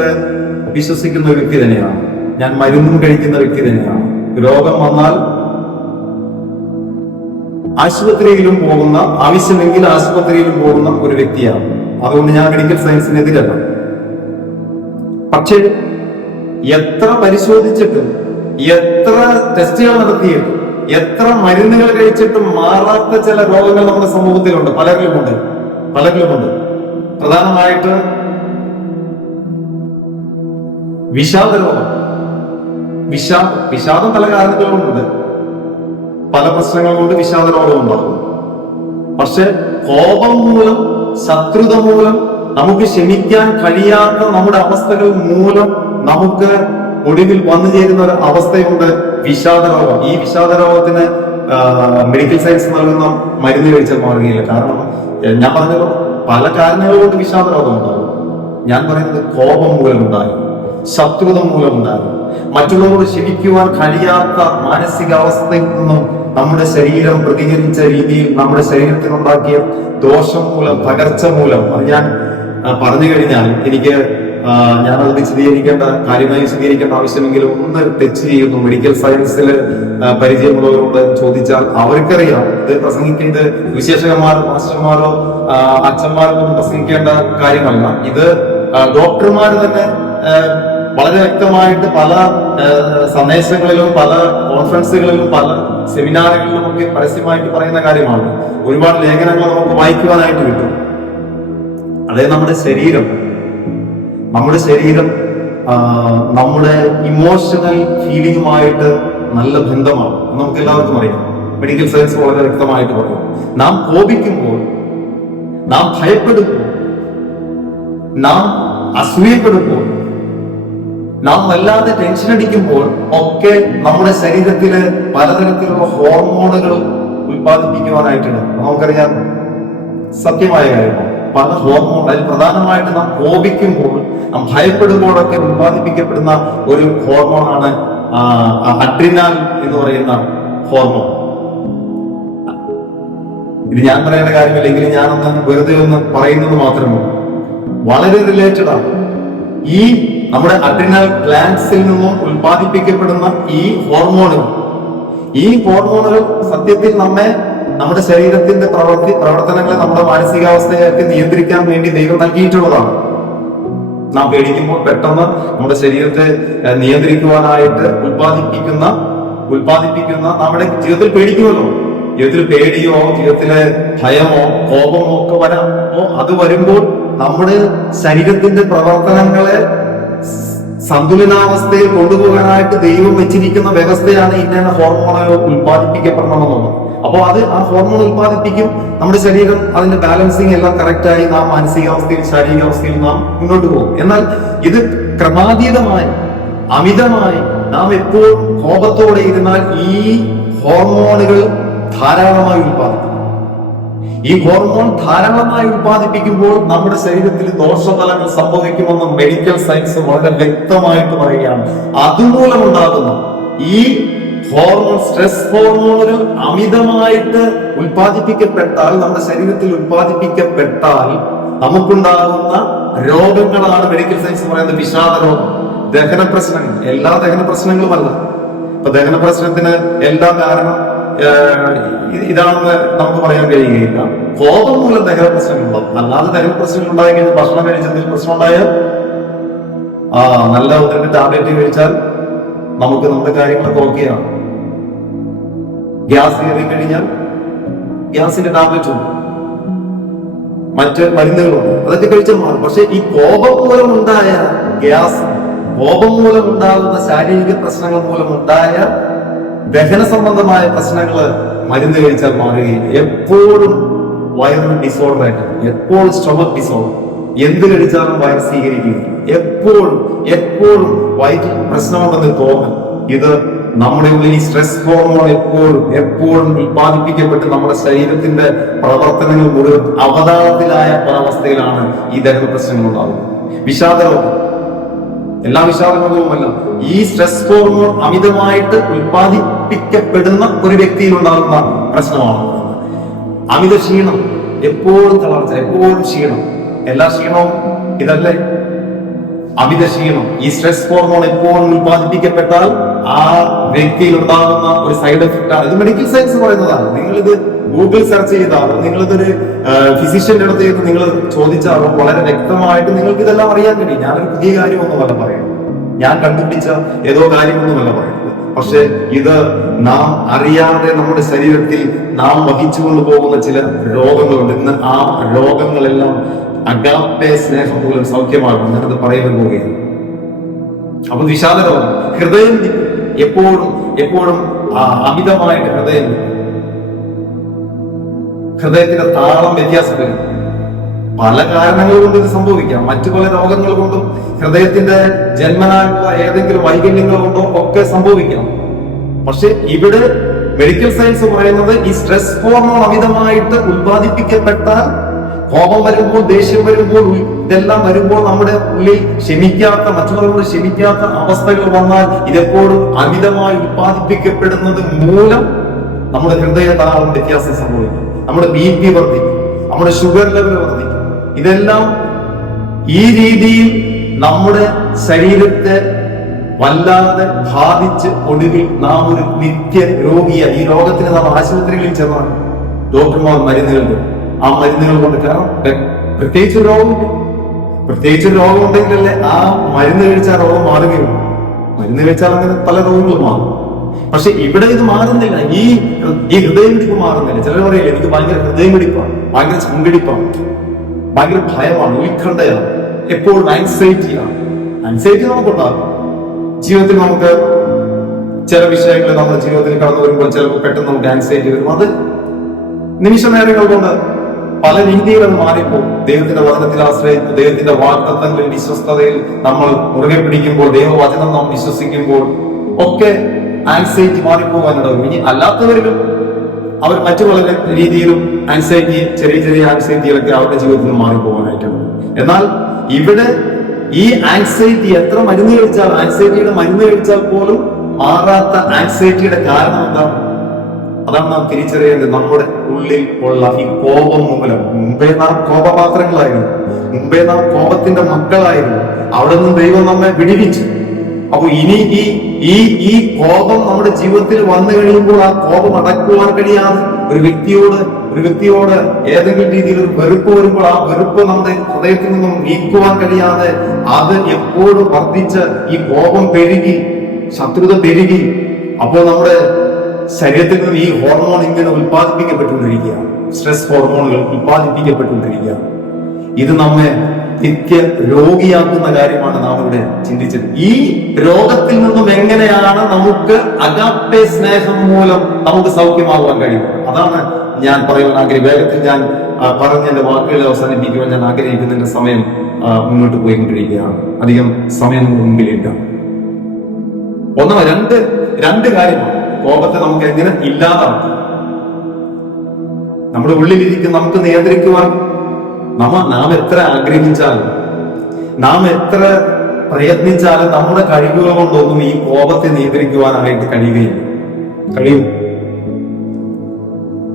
വിശ്വസിക്കുന്ന ഒരു വ്യക്തി തന്നെയാണ്. ഞാൻ മരുന്നും കഴിക്കുന്ന വ്യക്തി തന്നെയാണ്. രോഗം വന്നാൽ ആശുപത്രിയിലും പോകുന്ന, ആവശ്യമെങ്കിൽ ആശുപത്രിയിലും പോകുന്ന ഒരു വ്യക്തിയാണ്. അതുകൊണ്ട് ഞാൻ മെഡിക്കൽ സയൻസിനെതിരല്ല. പക്ഷേ എത്ര പരിശോധിച്ചിട്ടും എത്ര ടെസ്റ്റുകൾ നടത്തിയിട്ട് എത്ര മരുന്നുകൾ കഴിച്ചിട്ടും മാറാത്ത ചില രോഗങ്ങൾ നമ്മുടെ സമൂഹത്തിലുണ്ട്, പലരിലുമുണ്ട്. പ്രധാനമായിട്ട് വിഷാദ രോഗം. വിഷാദം പല കാരണങ്ങളുമുണ്ട്, പല പ്രശ്നങ്ങൾ കൊണ്ട് വിഷാദ രോഗം ഉണ്ടാകും. പക്ഷെ കോപം മൂലം, ശത്രുത മൂലം, നമുക്ക് ക്ഷമിക്കാൻ കഴിയാത്ത നമ്മുടെ അവസ്ഥകൾ മൂലം നമുക്ക് ഒടുവിൽ വന്നു ചേരുന്ന ഒരു അവസ്ഥയുണ്ട് വിഷാദ രോഗം. ഈ വിഷാദ രോഗത്തിന് മെഡിക്കൽ സയൻസ് നൽകുന്ന മരുന്ന് കഴിച്ചാൽ മാറുകയില്ല. കാരണം ഞാൻ പറഞ്ഞത് പല കാരണങ്ങൾ കൊണ്ട് വിഷാദ രോഗം ഉണ്ടാകും. ഞാൻ പറയുന്നത് കോപം മൂലം ഉണ്ടാകും, ശത്രുത മൂലം ഉണ്ടാകും, മറ്റുള്ളവരോട് ക്ഷമിക്കുവാൻ കഴിയാത്ത മാനസികാവസ്ഥയിൽ നിന്നും നമ്മുടെ ശരീരം പ്രതികരിച്ച രീതിയിൽ നമ്മുടെ ശരീരത്തിനുണ്ടാക്കിയ ദോഷം മൂലം, തകർച്ച മൂലം. അത് ഞാൻ പറഞ്ഞു കഴിഞ്ഞാൽ ഞാനത് കാര്യമായി വിശദീകരിക്കേണ്ട ആവശ്യമെങ്കിലും ഒന്ന് ടച്ച് ചെയ്യുന്നു. മെഡിക്കൽ സയൻസിൽ പരിചയമുള്ളവരോട് ചോദിച്ചാൽ അവർക്കറിയാം. ഇത് പ്രസംഗിക്കുന്നത് വിശേഷകന്മാരോ മാസ്റ്റർമാരോ അച്ഛന്മാരോ ഒന്നും പ്രസംഗിക്കേണ്ട കാര്യമല്ല. ഇത് ഡോക്ടർമാർ തന്നെ വളരെ വ്യക്തമായിട്ട് പല സന്ദേശങ്ങളിലും പല കോൺഫറൻസുകളിലും പല സെമിനാറുകളിലും ഒക്കെ പരസ്യമായിട്ട് പറയുന്ന കാര്യമാണ്. ഒരുപാട് ലേഖനങ്ങൾ നമുക്ക് വായിക്കുവാനായിട്ട് കിട്ടും. അതായത് നമ്മുടെ ശരീരം നമ്മുടെ ഇമോഷണൽ ഫീലിംഗുമായിട്ട് നല്ല ബന്ധമാണ്. നമുക്ക് എല്ലാവർക്കും അറിയാം. മെഡിക്കൽ സയൻസ് വളരെ വ്യക്തമായിട്ട് പറയും. നാം കോപിക്കുമ്പോൾ, നാം ഭയപ്പെടുമ്പോൾ, നാം അസൂയപ്പെടുമ്പോൾ, നാം വല്ലാതെ ടെൻഷൻ അടിക്കുമ്പോൾ ഒക്കെ നമ്മുടെ ശരീരത്തില് പലതരത്തിലുള്ള ഹോർമോണുകൾ ഉൽപ്പാദിപ്പിക്കുവാനായിട്ടുണ്ട്. നമുക്കറിയാം, സത്യമായ കാര്യമാണ്. പല ഹോർമോൺ, അതിൽ പ്രധാനമായിട്ട് നാം കോപിക്കുമ്പോൾ, നാം ഭയപ്പെടുമ്പോഴൊക്കെ ഉൽപ്പാദിപ്പിക്കപ്പെടുന്ന ഒരു ഹോർമോണാണ് അഡ്രിനാൽ എന്ന് പറയുന്ന ഹോർമോൺ. ഇത് ഞാൻ പറയേണ്ട കാര്യമില്ലെങ്കിൽ ഞാനൊന്ന് വെറുതെ ഒന്ന് പറയുന്നത് മാത്രമേ വളരെ റിലേറ്റഡ് ആണ്. ഈ നമ്മുടെ അഡ്രിനൽ ഗ്ലാൻഡ്സിൽ നിന്നും ഉൽപ്പാദിപ്പിക്കപ്പെടുന്ന ഈ ഹോർമോണുകൾ സത്യത്തിൽ നമ്മുടെ ശരീരത്തിന്റെ പ്രവർത്തനങ്ങളെ, നമ്മുടെ മാനസികാവസ്ഥയൊക്കെ നിയന്ത്രിക്കാൻ വേണ്ടി ദൈവം നൽകിയിട്ടുള്ളതാണ്. നാം പേടിക്കുമ്പോൾ പെട്ടെന്ന് നമ്മുടെ ശരീരത്തെ നിയന്ത്രിക്കുവാനായിട്ട് ഉൽപ്പാദിപ്പിക്കുന്ന നമ്മുടെ ജീവിതത്തിൽ പേടിക്കുമല്ലോ. ജീവിതത്തിൽ പേടിയോ, ജീവിതത്തിലെ ഭയമോ, കോപമോ ഒക്കെ വരാം. അപ്പോ അത് വരുമ്പോൾ നമ്മുടെ ശരീരത്തിന്റെ പ്രവർത്തനങ്ങളെ സന്തുലനാവസ്ഥയിൽ കൊണ്ടുപോകാനായിട്ട് ദൈവം വെച്ചിരിക്കുന്ന വ്യവസ്ഥയാണ് ഇന്ന ഹോർമോണുകൾ ഉൽപ്പാദിപ്പിക്കപ്പെടണമെന്നുള്ളത്. അപ്പോൾ ആ ഹോർമോൺ ഉൽപ്പാദിപ്പിക്കും. നമ്മുടെ ശരീരം അതിന്റെ ബാലൻസിങ് എല്ലാം കറക്റ്റായി നാം മാനസികാവസ്ഥയിൽ, ശാരീരികാവസ്ഥയിൽ നാം മുന്നോട്ട് പോകും. എന്നാൽ ഇത് ക്രമാതീതമായി, അമിതമായി നാം എപ്പോഴും കോപത്തോടെ ഇരുന്നാൽ ഈ ഹോർമോണുകൾ ധാരാളമായി ഉൽപ്പാദിപ്പിക്കും. ഈ ഹോർമോൺ ധാരാളമായി ഉൽപ്പാദിപ്പിക്കുമ്പോൾ നമ്മുടെ ശരീരത്തിൽ ദോഷഫലങ്ങൾ സംഭവിക്കുമെന്ന് മെഡിക്കൽ സയൻസ് വളരെ വ്യക്തമായിട്ട് പറയുകയാണ്. അതുമൂലമുണ്ടാകുന്ന ഈ സ്ട്രെസ് ഹോർമോണുകൾ അമിതമായിട്ട് ഉൽപ്പാദിപ്പിക്കപ്പെട്ടാൽ, നമ്മുടെ ശരീരത്തിൽ ഉൽപ്പാദിപ്പിക്കപ്പെട്ടാൽ നമുക്കുണ്ടാകുന്ന രോഗങ്ങളാണ് മെഡിക്കൽ സയൻസ് പറയുന്നത് വിഷാദ രോഗം. ദഹന പ്രശ്നങ്ങൾ, എല്ലാ ദഹന പ്രശ്നങ്ങളുമല്ല. ഇപ്പൊ ദഹന പ്രശ്നത്തിന് എല്ലാ കാരണം ഇതാണെന്ന് നമുക്ക് പറയാൻ കഴിയുകയില്ല. കോപം മൂലം ദഹന പ്രശ്നങ്ങളുണ്ടാവും. അല്ലാതെ ദഹന പ്രശ്നങ്ങൾ ഉണ്ടായി കഴിഞ്ഞാൽ, ഭക്ഷണം കഴിച്ചതിൽ പ്രശ്നം ഉണ്ടായാൽ നല്ല ഒത്തിരി ടാബ്ലറ്റ് കഴിച്ചാൽ നമുക്ക് നമ്മുടെ കാര്യങ്ങളൊക്കെ ഓക്കെയാണ്. ഗ്യാസ് കയറി കഴിഞ്ഞാൽ ഗ്യാസിന്റെ ടാബ്ലറ്റും മറ്റ് മരുന്നുകളുണ്ട്, അതൊക്കെ കഴിച്ചാൽ മാറും. പക്ഷെ ഈ കോപം മൂലമുണ്ടായ ഗ്യാസ്, കോപം മൂലമുണ്ടാകുന്ന ശാരീരിക പ്രശ്നങ്ങൾ മൂലമുണ്ടായ ദഹന സംബന്ധമായ പ്രശ്നങ്ങള് മരുന്ന് കഴിച്ചാൽ മാറുകയില്ല. എപ്പോഴും വയറിന് ഡിസോർഡർ ആയിട്ട്, എപ്പോഴും സ്റ്റൊമക് ഡിസോർഡർ, എന്ത് കഴിച്ചാലും വയർ സ്വീകരിക്കുകയില്ല. എപ്പോഴും വയറ്റിൽ പ്രശ്നമുണ്ടെന്ന് തോന്നും. ഇത് നമ്മുടെ ഉള്ളിൽ ഈ സ്ട്രെസ് ഹോർമോൺ എപ്പോഴും ഉൽപ്പാദിപ്പിക്കപ്പെട്ട് നമ്മുടെ ശരീരത്തിന്റെ പ്രവർത്തനങ്ങൾ മുഴുവൻ അവതാളത്തിലായ ഒരവസ്ഥയിലാണ് ഈ ദഹന പ്രശ്നങ്ങൾ ഉണ്ടാകുന്നത്. വിഷാദരോഗം, എല്ലാ വിഷാദരോഗവുമല്ല, ഈ സ്ട്രെസ് ഹോർമോൺ അമിതമായിട്ട് ഉൽപ്പാദിപ്പിക്കപ്പെടുന്ന ഒരു വ്യക്തിയിൽ ഉണ്ടാകുന്ന പ്രശ്നമാണ്. അമിത ക്ഷീണം, എപ്പോഴും തളർച്ച, എപ്പോഴും ക്ഷീണം. എല്ലാ ക്ഷീണവും ഇതല്ലേ? അമിത ക്ഷീണം. ഈ സ്ട്രെസ് ഹോർമോൺ എപ്പോഴും ഉൽപ്പാദിപ്പിക്കപ്പെട്ടാൽ ആ വ്യക്തിയിൽ ഉണ്ടാകുന്ന ഒരു സൈഡ് എഫക്റ്റ് ആണ്. ഇത് മെഡിക്കൽ സയൻസ് പറയുന്നതാണ്. നിങ്ങളിത് ഗൂഗിൾ സെർച്ച് ചെയ്താലോ, നിങ്ങളിതൊരു ഫിസിഷ്യന്റെ അടുത്ത് നിങ്ങൾ ചോദിച്ചാലോ വളരെ വ്യക്തമായിട്ട് നിങ്ങൾക്ക് ഇതെല്ലാം അറിയാൻ കഴിയും. ഞാനൊരു പുതിയ കാര്യമൊന്നുമല്ല പറയുന്നത്. ഞാൻ കണ്ടുപിടിച്ച ഏതോ കാര്യമൊന്നുമല്ല പറയുന്നത്. പക്ഷെ ഇത് നാം അറിയാതെ നമ്മുടെ ശരീരത്തിൽ നാം വഹിച്ചുകൊണ്ട് പോകുന്ന ചില രോഗങ്ങളുണ്ട്. ഇന്ന് ആ രോഗങ്ങളെല്ലാം അഗാപ്പെ സ്നേഹം മൂലം സൗഖ്യമാകും. ഞാനത് പറയുവാൻ പോവുകയാണ്. അപ്പൊ വിഷാദ രോഗം, ഹൃദയം എപ്പോഴും അമിതമായിട്ട് ഹൃദയത്തിന്റെ താളം വ്യത്യാസം വരും. പല കാരണങ്ങൾ കൊണ്ട് ഇത് സംഭവിക്കാം. മറ്റു പല രോഗങ്ങൾ കൊണ്ടും ഹൃദയത്തിന്റെ ജന്മനായുള്ള ഏതെങ്കിലും വൈകല്യങ്ങൾ കൊണ്ടോ ഒക്കെ സംഭവിക്കാം. പക്ഷെ ഇവിടെ മെഡിക്കൽ സയൻസ് പറയുന്നത് ഈ സ്ട്രെസ് ഹോർമോൺ അമിതമായിട്ട് ഉത്പാദിപ്പിക്കപ്പെട്ടാൽ, കോപം വരുമ്പോൾ, ദേഷ്യം വരുമ്പോൾ, ഇതെല്ലാം വരുമ്പോൾ നമ്മുടെ ഉള്ളിൽ മറ്റുള്ളവരോട് ക്ഷമിക്കാത്ത അവസ്ഥകൾ വന്നാൽ ഇതെപ്പോഴും അമിതമായി ഉത്പാദിപ്പിക്കപ്പെടുന്നത് മൂലം നമ്മുടെ ഹൃദയ താളം വ്യത്യാസം സംഭവിക്കും. നമ്മുടെ BP വർദ്ധിക്കും, നമ്മുടെ ഷുഗർ ലെവൽ വർദ്ധിക്കും. ഇതെല്ലാം ഈ രീതിയിൽ നമ്മുടെ ശരീരത്തെ വല്ലാതെ ബാധിച്ച് ഒടുവിൽ നാം ഒരു നിത്യ രോഗിയായി. ഈ രോഗത്തിന് നാം ആശുപത്രികളിൽ ചെന്നാണ് ഡോക്ടർമാർ മരുന്നുകൾ ആ മരുന്നുകൾ കൊണ്ട്, കാരണം പ്രത്യേകിച്ച് രോഗം ഉണ്ടെങ്കിലല്ലേ ആ മരുന്ന് കഴിച്ചാൽ രോഗം മാറുകയുള്ളൂ. മരുന്ന് കഴിച്ചാൽ അങ്ങനെ പല രോഗങ്ങളും മാറും. പക്ഷെ ഇവിടെ ഇത് മാറുന്നില്ല. ഈ ഹൃദയമിടിപ്പ് മാറുന്നില്ല. ചിലർ പറയില്ല, എനിക്ക് ഭയങ്കര ഹൃദയമിടിപ്പാണ്, ഭയങ്കര സംഘടിപ്പാണ്, ഭയങ്കര ഭയമാണ്, ഉത്കണ്ഠയാണ്, എപ്പോഴും ആൻസൈറ്റിയാണ്. ആൻസൈറ്റി നമുക്കുണ്ടാകും. ജീവിതത്തിൽ നമുക്ക് ചില വിഷയങ്ങൾ നമ്മുടെ ജീവിതത്തിൽ കടന്നു വരുമ്പോൾ ചിലപ്പോൾ പെട്ടെന്ന് നമുക്ക് ആൻസൈറ്റി വരും. അത് നിമിഷ നേരങ്ങൾ കൊണ്ട് പല രീതിയിൽ അത് മാറിപ്പോകും. ദൈവത്തിന്റെ വചനത്തിൽ ആശ്രയിച്ച്, ദൈവത്തിന്റെ വാഗ്ദത്തങ്ങളിൽ വിശ്വസ്തതയിൽ നമ്മൾ മുറുകെ പിടിക്കുമ്പോൾ, ദൈവവചനം നാം വിശ്വസിക്കുമ്പോൾ ഒക്കെ ആൻസൈറ്റി മാറിപ്പോകാനിടവും. ഇനി അല്ലാത്തവരിലും അവർ മറ്റു പല രീതിയിലും ചെറിയ ആൻസൈറ്റികളൊക്കെ അവരുടെ ജീവിതത്തിൽ മാറിപ്പോകാനായിട്ടാണ്. എന്നാൽ ഇവിടെ ഈ ആൻസൈറ്റി എത്ര ആൻസൈറ്റിയുടെ മരുന്ന് കഴിച്ചാൽ പോലും മാറാത്ത ആൻസൈറ്റിയുടെ കാരണം എന്താണ്? അതാണ് നാം തിരിച്ചറിയേണ്ടത്. നമ്മുടെ ഉള്ളിൽ ഉള്ള ഈ കോപം മൂലം, മുമ്പേ നാം കോപപാത്രങ്ങളായിരുന്നു, മുമ്പേ നാം കോപത്തിന്റെ മക്കളായിരുന്നു. അവിടെ നിന്ന് ദൈവം നമ്മെ വിടുവിച്ചു. അപ്പൊ ഇനി ഈ കോപം നമ്മുടെ ജീവിതത്തിൽ വന്നു കഴിയുമ്പോൾ ആ കോപം അടക്കുവാൻ കഴിയാതെ ഒരു വ്യക്തിയോട് ഏതെങ്കിലും രീതിയിൽ ഒരു വെറുപ്പ് വരുമ്പോൾ ആ വെറുപ്പ് നമ്മുടെ ഹൃദയത്തിൽ നിന്നും നീക്കുവാൻ കഴിയാതെ അത് എപ്പോഴും വർദ്ധിച്ച് ഈ കോപം പെരുകി, ശത്രുത പെരുകി, അപ്പോൾ നമ്മുടെ ശരീരത്തിൽ നിന്നും ഈ ഹോർമോൺ ഇങ്ങനെ ഉത്പാദിപ്പിക്കപ്പെട്ടുകൊണ്ടിരിക്കുകയാണ്. സ്ട്രെസ് ഹോർമോണുകൾ ഉത്പാദിപ്പിക്കപ്പെട്ടുകൊണ്ടിരിക്കുകയാണ്. ഇത് നമ്മെ നിത്യ രോഗിയാക്കുന്ന കാര്യമാണ് നാം ഇവിടെ ചിന്തിച്ചത്. ഈ രോഗത്തിൽ നിന്നും എങ്ങനെയാണ് നമുക്ക് അഗാപ്പെ സ്നേഹം മൂലം നമുക്ക് സൗഖ്യമാകുവാൻ കഴിയും? അതാണ് ഞാൻ പറയുവാൻ വേഗത്തിൽ ഞാൻ പറഞ്ഞ എന്റെ വാക്കുകൾ അവസാനിപ്പിക്കുവാൻ ഞാൻ ആഗ്രഹിക്കുന്നതിന്റെ സമയം മുന്നോട്ട് പോയിക്കൊണ്ടിരിക്കുകയാണ്. അധികം സമയം മുമ്പിലില്ല. രണ്ട് കാര്യമാണ് കോപത്തെ നമുക്ക് എങ്ങനെ ഇല്ലാതാക്കാം. നമ്മുടെ ഉള്ളിലിരിക്കും നമുക്ക് നിയന്ത്രിക്കുവാൻ നാം എത്ര ആഗ്രഹിച്ചാലും, നാം എത്ര പ്രയത്നിച്ചാലും നമ്മുടെ കഴിവുകൾ കൊണ്ടൊന്നും ഈ കോപത്തെ നിയന്ത്രിക്കുവാനായിട്ട് കഴിയും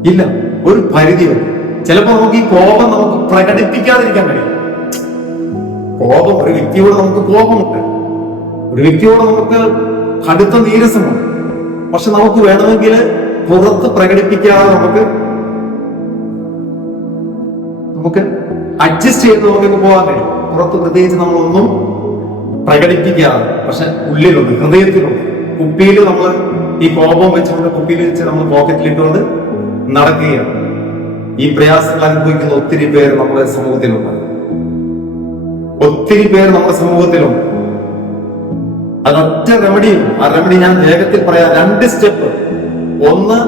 ഇല്ല. ഒരു പരിധി വരെ ചിലപ്പോ നമുക്ക് ഈ കോപം നമുക്ക് പ്രകടിപ്പിക്കാതിരിക്കാൻ കഴിയും. ഒരു വ്യക്തിയോട് നമുക്ക് കോപമുണ്ട്, ഒരു വ്യക്തിയോട് നമുക്ക് കടുത്ത നീരസമുണ്ട്. പക്ഷെ നമുക്ക് വേണമെങ്കിൽ പുറത്ത് പ്രകടിപ്പിക്കാതെ നമുക്ക് അഡ്ജസ്റ്റ് ചെയ്ത് നമുക്ക് പോകാൻ കഴിയും. പുറത്ത് പ്രത്യേകിച്ച് നമ്മളൊന്നും പ്രകടിപ്പിക്കാതെ, പക്ഷെ ഉള്ളിലുണ്ട്, ഹൃദയത്തിലുണ്ട്. കുപ്പിയിൽ നമ്മൾ ഈ കോപം വെച്ചുകൊണ്ട് കുപ്പിയിൽ വെച്ച് നമ്മൾ പോക്കറ്റിലിട്ടുകൊണ്ട് നടക്കുകയാണ്. ഈ പ്രയാസങ്ങൾ അനുഭവിക്കുന്ന ഒത്തിരി പേർ നമ്മുടെ സമൂഹത്തിലുണ്ട്. അതിനൊറ്റ റെമഡിയും, ആ റെമഡി ഞാൻ വേഗത്തിൽ പറയാം. 2 സ്റ്റെപ്പ്. ഒന്ന്,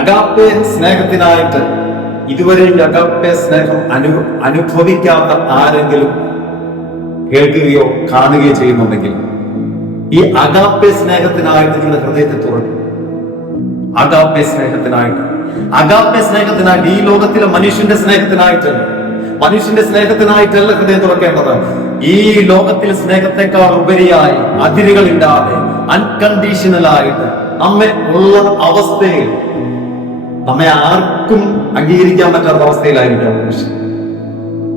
അഗാപ്പെ സ്നേഹത്തിനായിട്ട് ഇതുവരെ ഈ അഗാപ്പെ സ്നേഹം അനുഭവിക്കാത്ത ആരെങ്കിലും കേൾക്കുകയോ കാണുകയോ ചെയ്യുന്നുണ്ടെങ്കിൽ ഈ അഗാപ്പെ സ്നേഹത്തിനായിട്ട് നിങ്ങളുടെ ഹൃദയത്തെ തുറക്കും. അഗാപ്പെ സ്നേഹത്തിനായിട്ട് ഈ ലോകത്തിലെ മനുഷ്യന്റെ സ്നേഹത്തിനായിട്ടല്ല ഹൃദയം തുറക്കേണ്ടത്. ഈ ലോകത്തിലെ സ്നേഹത്തെക്കാൾ ഉപരിയായി, അതിരുകളില്ലാതെ, അൺകണ്ടീഷണലായിട്ട് നമ്മെ ഉള്ള അവസ്ഥയിൽ, നമ്മെ ആർക്കും അംഗീകരിക്കാൻ പറ്റാത്ത അവസ്ഥയിലായിരിക്കാം മനുഷ്യൻ.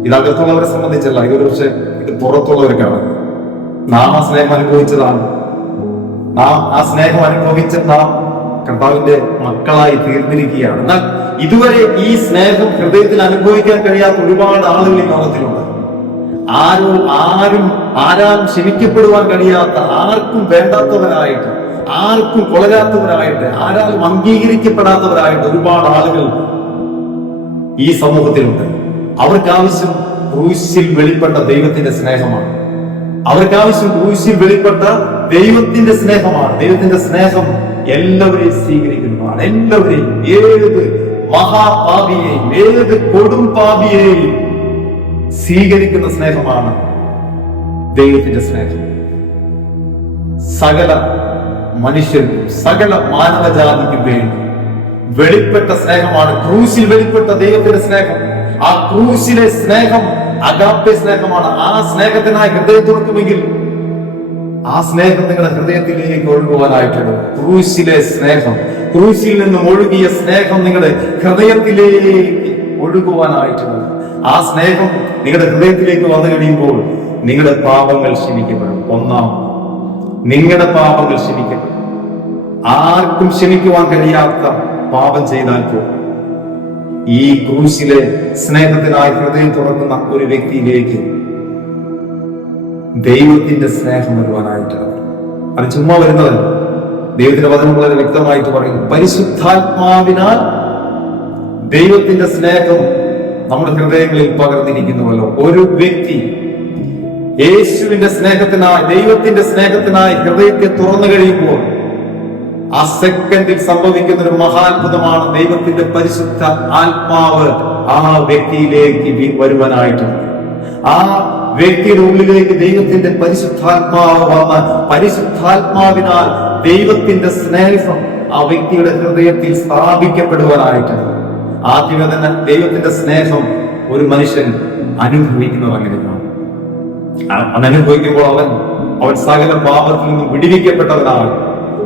ഇതകത്തുള്ളവരെ സംബന്ധിച്ചല്ല, ഇതൊരു പക്ഷെ ഇത് പുറത്തുള്ളവർക്കാണ്. നാം ആ സ്നേഹം അനുഭവിച്ചതാണ്. നാം ആ സ്നേഹം അനുഭവിച്ച നാം കർത്താവിന്റെ മക്കളായി തീർന്നിരിക്കുകയാണ്. എന്നാൽ ഇതുവരെ ഈ സ്നേഹം ഹൃദയത്തിൽ അനുഭവിക്കാൻ കഴിയാത്ത ഒരുപാട് ആളുകൾ ഈ ലോകത്തിലുണ്ട്. ആരും ആരാലും ക്ഷമിക്കപ്പെടുവാൻ കഴിയാത്ത, ആർക്കും വേണ്ടാത്തവരായിട്ട്, ആർക്കും കൊളരാത്തവരായിട്ട്, ആരാലും അംഗീകരിക്കപ്പെടാത്തവരായിട്ട് ഒരുപാട് ആളുകൾ ഈ സമൂഹത്തിലുണ്ട്. അവർക്ക് ആവശ്യം ക്രൂശിൽ വെളിപ്പെട്ട ദൈവത്തിന്റെ സ്നേഹമാണ്. അവർക്ക് ആവശ്യം ക്രൂശിൽ വെളിപ്പെട്ട ദൈവത്തിന്റെ സ്നേഹമാണ്. ദൈവത്തിന്റെ സ്നേഹം എല്ലാവരെയും സ്വീകരിക്കുന്നതാണ്. എല്ലാവരെയും, ഏത് മഹാപാപിയെയും ഏത് കൊടും പാപിയെയും സ്വീകരിക്കുന്ന സ്നേഹമാണ് ദൈവത്തിന്റെ സ്നേഹം. സകല മനുഷ്യർക്കും, സകല മാനവജാതിക്കും വേണ്ടി വെളിപ്പെട്ട സ്നേഹമാണ് ക്രൂശിൽ വെളിപ്പെട്ട ദൈവത്തിന്റെ സ്നേഹം. ആ ക്രൂശിലെ സ്നേഹം അഗാപ്പെ സ്നേഹമാണ്. ആ സ്നേഹത്തിനായി ഹൃദയം തുറക്കുമെങ്കിൽ ആ സ്നേഹം നിങ്ങളുടെ ഹൃദയത്തിലേക്ക് ഒഴുകുവാനായിട്ടുണ്ട്. ക്രൂശിലെ സ്നേഹം, ക്രൂശിൽ നിന്നും ഒഴുകിയ സ്നേഹം നിങ്ങളുടെ ഹൃദയത്തിലേക്ക് ഒഴുകുവാനായിട്ടുണ്ട്. ആ സ്നേഹം നിങ്ങളുടെ ഹൃദയത്തിലേക്ക് വന്നു കഴിയുമ്പോൾ നിങ്ങളുടെ പാപങ്ങൾ ക്ഷമിക്കപ്പെടും. ഒന്നാം, നിങ്ങളുടെ പാപങ്ങൾ ക്ഷമിക്കപ്പെടും. ആർക്കും ക്ഷമിക്കുവാൻ കഴിയാത്ത പാപം ചെയ്താൽ പോലും ഈ ക്രൂശിലെ സ്നേഹത്തിനായി ഹൃദയം തുറക്കുന്ന ഒരു വ്യക്തിയിലേക്ക് ദൈവത്തിന്റെ സ്നേഹം വരുവാനായിട്ടാണ്. അത് ചുമ്മാ വരുന്നതല്ല. ദൈവത്തിന്റെ വചനം വളരെ വ്യക്തമായിട്ട് പറയുന്നു, പരിശുദ്ധാത്മാവിനാൽ ദൈവത്തിന്റെ സ്നേഹം നമ്മുടെ ഹൃദയങ്ങളിൽ പകർന്നിരിക്കുന്നുവല്ലോ. ഒരു വ്യക്തി യേശുവിന്റെ സ്നേഹത്തിനായി, ദൈവത്തിന്റെ സ്നേഹത്തിനായി ഹൃദയത്തെ തുറന്നു കഴിയുമ്പോൾ ആ സെക്കൻഡിൽ സംഭവിക്കുന്ന ഒരു മഹാത്ഭുതമാണ് ദൈവത്തിന്റെ പരിശുദ്ധ ആത്മാവ് ആ വ്യക്തിയിലേക്ക് വരുവാനായിട്ടുണ്ട്. ആ വ്യക്തിയുടെ ഉള്ളിലേക്ക് ദൈവത്തിന്റെ പരിശുദ്ധാത്മാവ് വന്ന് പരിശുദ്ധാത്മാവിനാൽ ദൈവത്തിന്റെ സ്നേഹം ആ വ്യക്തിയുടെ ഹൃദയത്തിൽ സ്ഥാപിക്കപ്പെടുവാനായിട്ടുണ്ട്. ആദ്യമേ തന്നെ ദൈവത്തിന്റെ സ്നേഹം ഒരു മനുഷ്യൻ അനുഭവിക്കുന്നത് അങ്ങനെയാണ്. അനുഭവിക്കുമ്പോൾ അവൻ സകല പാപത്തിൽ നിന്നും വിടിവിക്കപ്പെട്ടവനാണ്.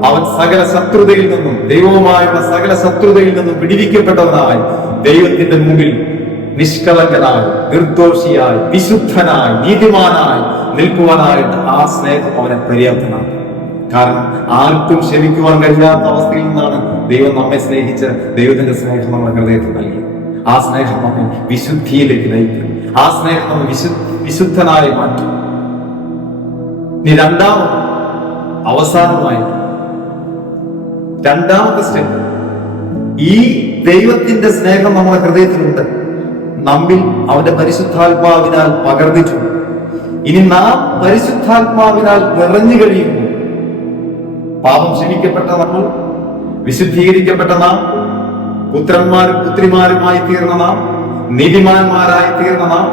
അവൻ സകല ശത്രുതയിൽ നിന്നും, ദൈവവുമായുള്ള സകല ശത്രുതയിൽ നിന്നും വിടിവിക്കപ്പെട്ടവനായി ദൈവത്തിന്റെ മുമ്പിൽ നിഷ്കളങ്കനായി, നിർദോഷിയായി, വിശുദ്ധനായി, നീതിമാനായി നിൽക്കുവാനായിട്ട് ആ സ്നേഹം അവനെ പര്യാപ്തനാണ്. കാരണം ആർക്കും ക്ഷമിക്കുവാൻ കഴിയാത്ത അവസ്ഥയിൽ നിന്നാണ് ദൈവം നമ്മെ സ്നേഹിച്ച് ദൈവത്തിന്റെ സ്നേഹം നമ്മുടെ ഹൃദയത്തിൽ നൽകി. ആ സ്നേഹം നമ്മെ വിശുദ്ധിയിലേക്ക് നയിക്കും. ആ സ്നേഹം നമ്മെ വിശുദ്ധനായി മാറ്റും. ഇനി അവസാനമായി രണ്ടാമത്തെ സ്റ്റെപ്പ്, ഈ ദൈവത്തിന്റെ സ്നേഹം നമ്മുടെ ഹൃദയത്തിലുണ്ട്, നമ്മിൽ അവന്റെ പരിശുദ്ധാത്മാവിനാൽ പകർന്നിട്ടുണ്ട്. ഇനി നാം പരിശുദ്ധാത്മാവിനാൽ നിറഞ്ഞു കഴിയുന്നു. പാപം ക്ഷമിക്കപ്പെട്ട നമ്മൾ, വിശുദ്ധീകരിക്കപ്പെട്ട നാം, പുത്രന്മാരും പുത്രിമാരുമായി തീർന്ന നാം, നീതിമാന്മാരായി തീർന്ന നാം,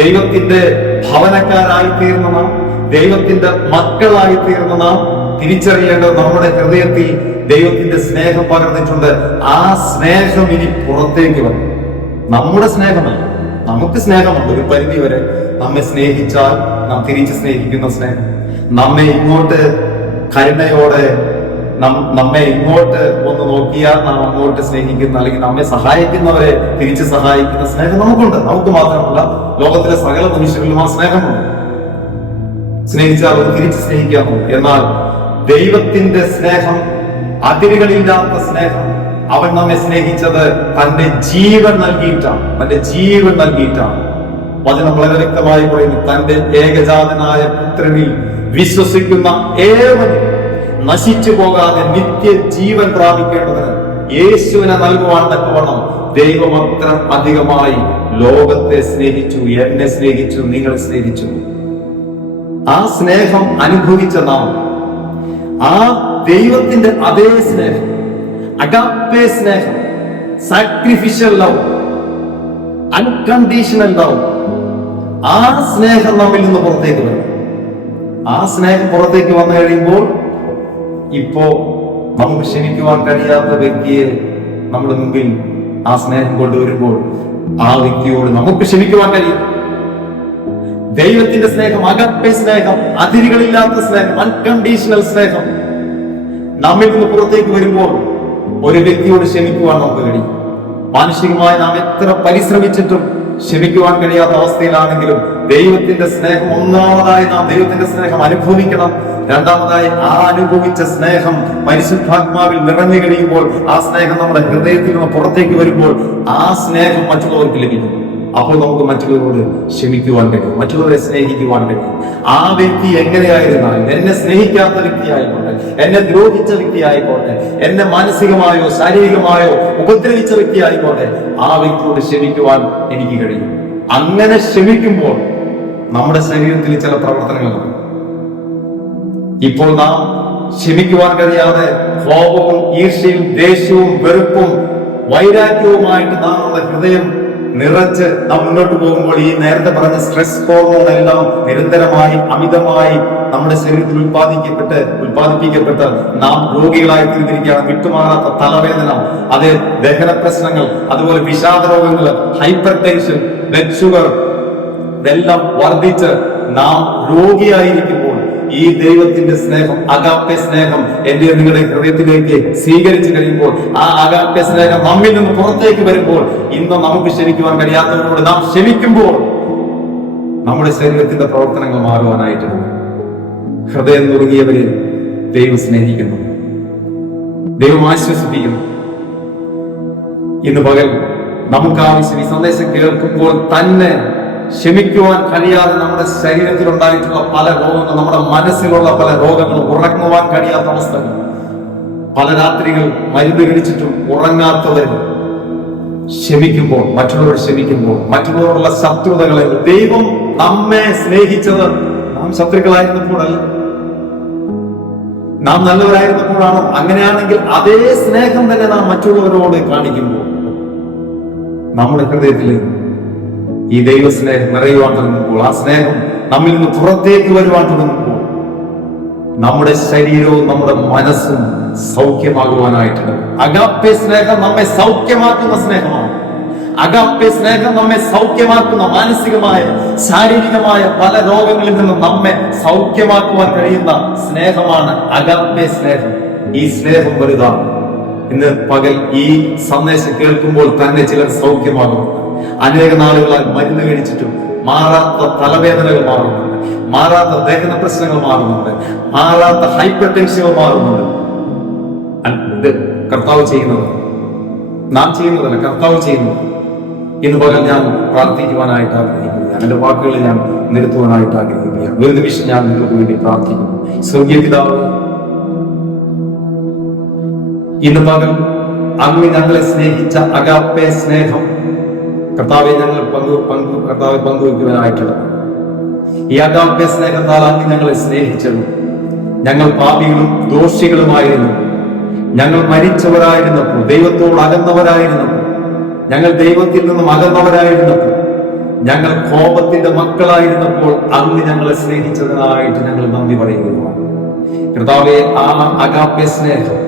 ദൈവത്തിന്റെ ഭവനക്കാരായി തീർന്ന നാം, ദൈവത്തിന്റെ മക്കളായി തീർന്ന നാം തിരിച്ചറിയേണ്ടത് നമ്മുടെ ഹൃദയത്തിൽ ദൈവത്തിന്റെ സ്നേഹം പകർന്നിട്ടുണ്ട്. ആ സ്നേഹം ഇനി പുറത്തേക്ക് വരും. നമ്മുടെ സ്നേഹമല്ല, നമുക്ക് സ്നേഹമുണ്ട് ഒരു പരിധി വരെ. നമ്മെ സ്നേഹിച്ചാൽ നാം തിരിച്ച് സ്നേഹിക്കുന്ന സ്നേഹം, നമ്മെ ഇങ്ങോട്ട് കരുണയോടെ, നമ്മെ ഇങ്ങോട്ട് ഒന്ന് നോക്കിയാൽ നാം അങ്ങോട്ട് സ്നേഹിക്കുന്ന, അല്ലെങ്കിൽ നമ്മെ സഹായിക്കുന്നവരെ തിരിച്ച് സഹായിക്കുന്ന സ്നേഹം നമുക്കുണ്ട്. നമുക്ക് മാത്രമല്ല, ലോകത്തിലെ സകല മനുഷ്യരിലും ആ സ്നേഹമുണ്ട്. സ്നേഹിച്ചാൽ അത് തിരിച്ച് സ്നേഹിക്കാമോ? എന്നാൽ ദൈവത്തിന്റെ സ്നേഹം, അതിരുകളില്ലാത്ത സ്നേഹം, അവൻ നമ്മെ സ്നേഹിച്ചത് തന്റെ ജീവൻ നൽകിയിട്ടാണ്. തന്റെ ജീവൻ നൽകിയിട്ടാണ്. വചനം വളരെ വ്യക്തമായി പറയുന്നു, തന്റെ ഏകജാതനായ പുത്രനിൽ വിശ്വസിക്കുന്ന ഏവനും നശിച്ചു പോകാതെ നിത്യ ജീവൻ പ്രാപിക്കേണ്ടതിന് യേശുവിനെ നൽകുവാൻ തക്കവണ്ണം ദൈവം അത്ര അധികമായി ലോകത്തെ സ്നേഹിച്ചു, എന്നെ സ്നേഹിച്ചു, നിങ്ങളെ സ്നേഹിച്ചു. ആ സ്നേഹം അനുഭവിച്ച നാം ആ ദൈവത്തിന്റെ അതേ സ്നേഹം, അഗാപ്പെ സ്നേഹം, സാക്രിഫിഷ്യൽ ലവ്, അൺകണ്ടീഷണൽ ലവ്, ആ സ്നേഹം നമ്മിൽ നിന്ന് പുറത്തേക്ക് വരും. ആ സ്നേഹം പുറത്തേക്ക് വന്നു കഴിയുമ്പോൾ ഇപ്പോ നമുക്ക് ക്ഷമിക്കുവാൻ കഴിയാത്ത വ്യക്തിയെ നമ്മുടെ മുമ്പിൽ ആ സ്നേഹം കൊണ്ടുവരുമ്പോൾ ആ വ്യക്തിയോട് നമുക്ക് ക്ഷമിക്കുവാൻ കഴിയും. ദൈവത്തിന്റെ സ്നേഹം, അഗാപ്പെ സ്നേഹം, അതിരുകളില്ലാത്ത സ്നേഹം, അൺകണ്ടീഷണൽ സ്നേഹം നമ്മിൽ നിന്ന് പുറത്തേക്ക് വരുമ്പോൾ ഒരു വ്യക്തിയോട് ക്ഷമിക്കുവാൻ നമുക്ക് കഴിയും. മാനുഷികമായി നാം എത്ര പരിശ്രമിച്ചിട്ടും ക്ഷമിക്കുവാൻ കഴിയാത്ത അവസ്ഥയിലാണെങ്കിലും ദൈവത്തിന്റെ സ്നേഹം, ഒന്നാമതായി നാം ദൈവത്തിന്റെ സ്നേഹം അനുഭവിക്കണം. രണ്ടാമതായി ആ അനുഭവിച്ച സ്നേഹം പരിശുദ്ധാത്മാവിൽ നിറഞ്ഞു കഴിയുമ്പോൾ ആ സ്നേഹം നമ്മുടെ ഹൃദയത്തിൽ നിന്ന് പുറത്തേക്ക് വരുമ്പോൾ ആ സ്നേഹം മറ്റുള്ളവർക്ക് ലഭിക്കും. അപ്പോൾ നമുക്ക് മറ്റുള്ളവരോട് ക്ഷമിക്കുവാൻ കഴിയും, മറ്റുള്ളവരെ സ്നേഹിക്കുവാൻ കഴിയും. ആ വ്യക്തി എങ്ങനെയായിരുന്നാലും, എന്നെ സ്നേഹിക്കാത്ത വ്യക്തിയായിക്കോട്ടെ, എന്നെ ദ്രോഹിച്ച വ്യക്തിയായിക്കോട്ടെ, എന്നെ മാനസികമായോ ശാരീരികമായോ ഉപദ്രവിച്ച വ്യക്തിയായിക്കോട്ടെ, ആ വ്യക്തിയോട് ക്ഷമിക്കുവാൻ എനിക്ക് കഴിയും. അങ്ങനെ ക്ഷമിക്കുമ്പോൾ നമ്മുടെ ശരീരത്തിൽ ചില പ്രവർത്തനങ്ങളുണ്ട്. ഇപ്പോൾ നാം ക്ഷമിക്കുവാൻ കഴിയാതെ കോപവും ഈർഷ്യയും ദേഷ്യവും വെറുപ്പും വൈരാഗ്യവുമായിട്ട് നാം നമ്മുടെ ഹൃദയം നിറച്ച് നാം മുന്നോട്ട് പോകുമ്പോൾ ഈ നേരത്തെ പറഞ്ഞ സ്ട്രെസ് ഹോർമോൺ എല്ലാം നിരന്തരമായി അമിതമായി നമ്മുടെ ശരീരത്തിൽ ഉൽപ്പാദിപ്പിക്കപ്പെട്ട് നാം രോഗികളായി തീർന്നിരിക്കുകയാണ്. വിട്ടുമാറാത്ത തലവേദന, അത് ദഹന പ്രശ്നങ്ങൾ, അതുപോലെ വിഷാദ രോഗങ്ങൾ, ഹൈപ്പർ ടെൻഷൻ, ബ്ലഡ് ഷുഗർ, ഇതെല്ലാം വർദ്ധിച്ച് നാം രോഗിയായിരിക്കുമ്പോൾ ഈ ദൈവത്തിന്റെ സ്നേഹം, അഗാപ്പെ സ്നേഹം എന്റെ നിങ്ങളുടെ ഹൃദയത്തിലേക്ക് സ്വീകരിച്ചു കഴിയുമ്പോൾ, ആ അഗാപ്പെ സ്നേഹം നമ്മിൽ നിന്ന് പുറത്തേക്ക് വരുമ്പോൾ, ഇന്ന് നമുക്ക് ക്ഷമിക്കുവാൻ കഴിയാത്തവരോട് നാം ക്ഷമിക്കുമ്പോൾ നമ്മുടെ ശരീരത്തിന്റെ പ്രവർത്തനങ്ങൾ മാറുവാനായിട്ടുണ്ട്. ഹൃദയം നുറുങ്ങിയവരെ ദൈവം സ്നേഹിക്കുന്നു, ദൈവം ആശ്വസിപ്പിക്കുന്നു. ഇന്ന് പകൽ നമുക്ക് ആവശ്യം ഈ സന്ദേശം കേൾക്കുമ്പോൾ തന്നെ ക്ഷമിക്കുവാൻ കഴിയാതെ നമ്മുടെ ശരീരത്തിൽ ഉണ്ടായിട്ടുള്ള പല രോഗങ്ങൾ, നമ്മുടെ മനസ്സിലുള്ള പല രോഗങ്ങൾ, ഉറങ്ങുവാൻ കഴിയാത്ത അവസ്ഥകൾ, പല രാത്രികൾ മരുന്ന് കഴിച്ചിട്ടും ഉറങ്ങാത്തവർ ക്ഷമിക്കുമ്പോൾ, മറ്റുള്ളവർ ക്ഷമിക്കുമ്പോൾ, മറ്റുള്ളവരുള്ള ശത്രുതകളെ, ദൈവം നമ്മെ സ്നേഹിച്ചത് നാം ശത്രുക്കളായിരുന്നപ്പോഴല്ല, നാം നല്ലവരായിരുന്നപ്പോഴാണോ? അങ്ങനെയാണെങ്കിൽ അതേ സ്നേഹം തന്നെ നാം മറ്റുള്ളവരോട് കാണിക്കുമ്പോൾ നമ്മുടെ ഹൃദയത്തിൽ ഈ ദൈവസ്നേഹം നിറയുവാൻ തുടങ്ങുമ്പോൾ, ആ സ്നേഹം നമ്മിൽ നിന്ന് പുറത്തേക്ക് വരുവാൻ തുടങ്ങുമ്പോൾ നമ്മുടെ ശരീരവും നമ്മുടെ മനസ്സും സൗഖ്യമാകുവാനായിട്ടുണ്ട്. അഗാപ്പെ സ്നേഹം നമ്മെ സൗഖ്യമാക്കുന്ന സ്നേഹമാണ്. അഗാപ്പെ സ്നേഹം നമ്മെ സൗഖ്യമാക്കുന്ന, മാനസികമായ ശാരീരികമായ പല രോഗങ്ങളിൽ നിന്നും നമ്മെ സൗഖ്യമാക്കുവാൻ കഴിയുന്ന സ്നേഹമാണ് അഗാപ്പെ സ്നേഹം. ഈ സ്നേഹം വലുതാണ്. ഇന്ന് പകൽ ഈ സന്ദേശം കേൾക്കുമ്പോൾ തന്നെ ചിലർ സൗഖ്യമാകുന്നു. അനേക നാളുകളാൽ മരുന്ന് കഴിച്ചിട്ടും മാറാത്ത തലവേദനകൾ മാറുന്നുണ്ട്, മാറാത്ത ദഹന പ്രശ്നങ്ങൾ മാറുന്നുണ്ട്, മാറാത്ത ഹൈപ്പർ ടെൻഷനുകൾ മാറുന്നുണ്ട്. ഇത് കർത്താവ് ചെയ്യുന്നത്, നാം ചെയ്യുന്നതല്ല, കർത്താവ് ചെയ്യുന്നത്. ഇന്ന് പകൽ ഞാൻ പ്രാർത്ഥിക്കുവാനായിട്ട് ആഗ്രഹിക്കുകയാണ്. എന്റെ വാക്കുകൾ ഞാൻ നിർത്തുവാനായിട്ട് ആഗ്രഹിക്കുകയാണ്. ഒരു നിമിഷം ഞാൻ നിങ്ങൾക്ക് വേണ്ടി പ്രാർത്ഥിക്കുന്നു. സ്വർഗീയ പിതാവ്, ഇന്ന് പകൽ അങ്ങ് ഞങ്ങളെ സ്നേഹിച്ച അഗാപ്പെ സ്നേഹം കർത്താവെ ഞങ്ങൾ കർത്താവെ പങ്കുവയ്ക്കുവാനായിട്ടുള്ളത്. ഈ അഗാപ്പെ സ്നേഹത്താൽ അങ്ങ് ഞങ്ങളെ സ്നേഹിച്ചത്. ഞങ്ങൾ പാപികളും ദോഷികളുമായിരുന്നു, ഞങ്ങൾ മരിച്ചവരായിരുന്നപ്പോൾ, ദൈവത്തോട് അകന്നവരായിരുന്നപ്പോൾ, ഞങ്ങൾ ദൈവത്തിൽ നിന്നും അകന്നവരായിരുന്നപ്പോൾ, ഞങ്ങൾ കോപത്തിന്റെ മക്കളായിരുന്നപ്പോൾ അങ്ങ് ഞങ്ങളെ സ്നേഹിച്ചതിനായിട്ട് ഞങ്ങൾ നന്ദി പറയുകയാണ്. കർത്താവെ, ആ അഗാപ്പെ സ്നേഹം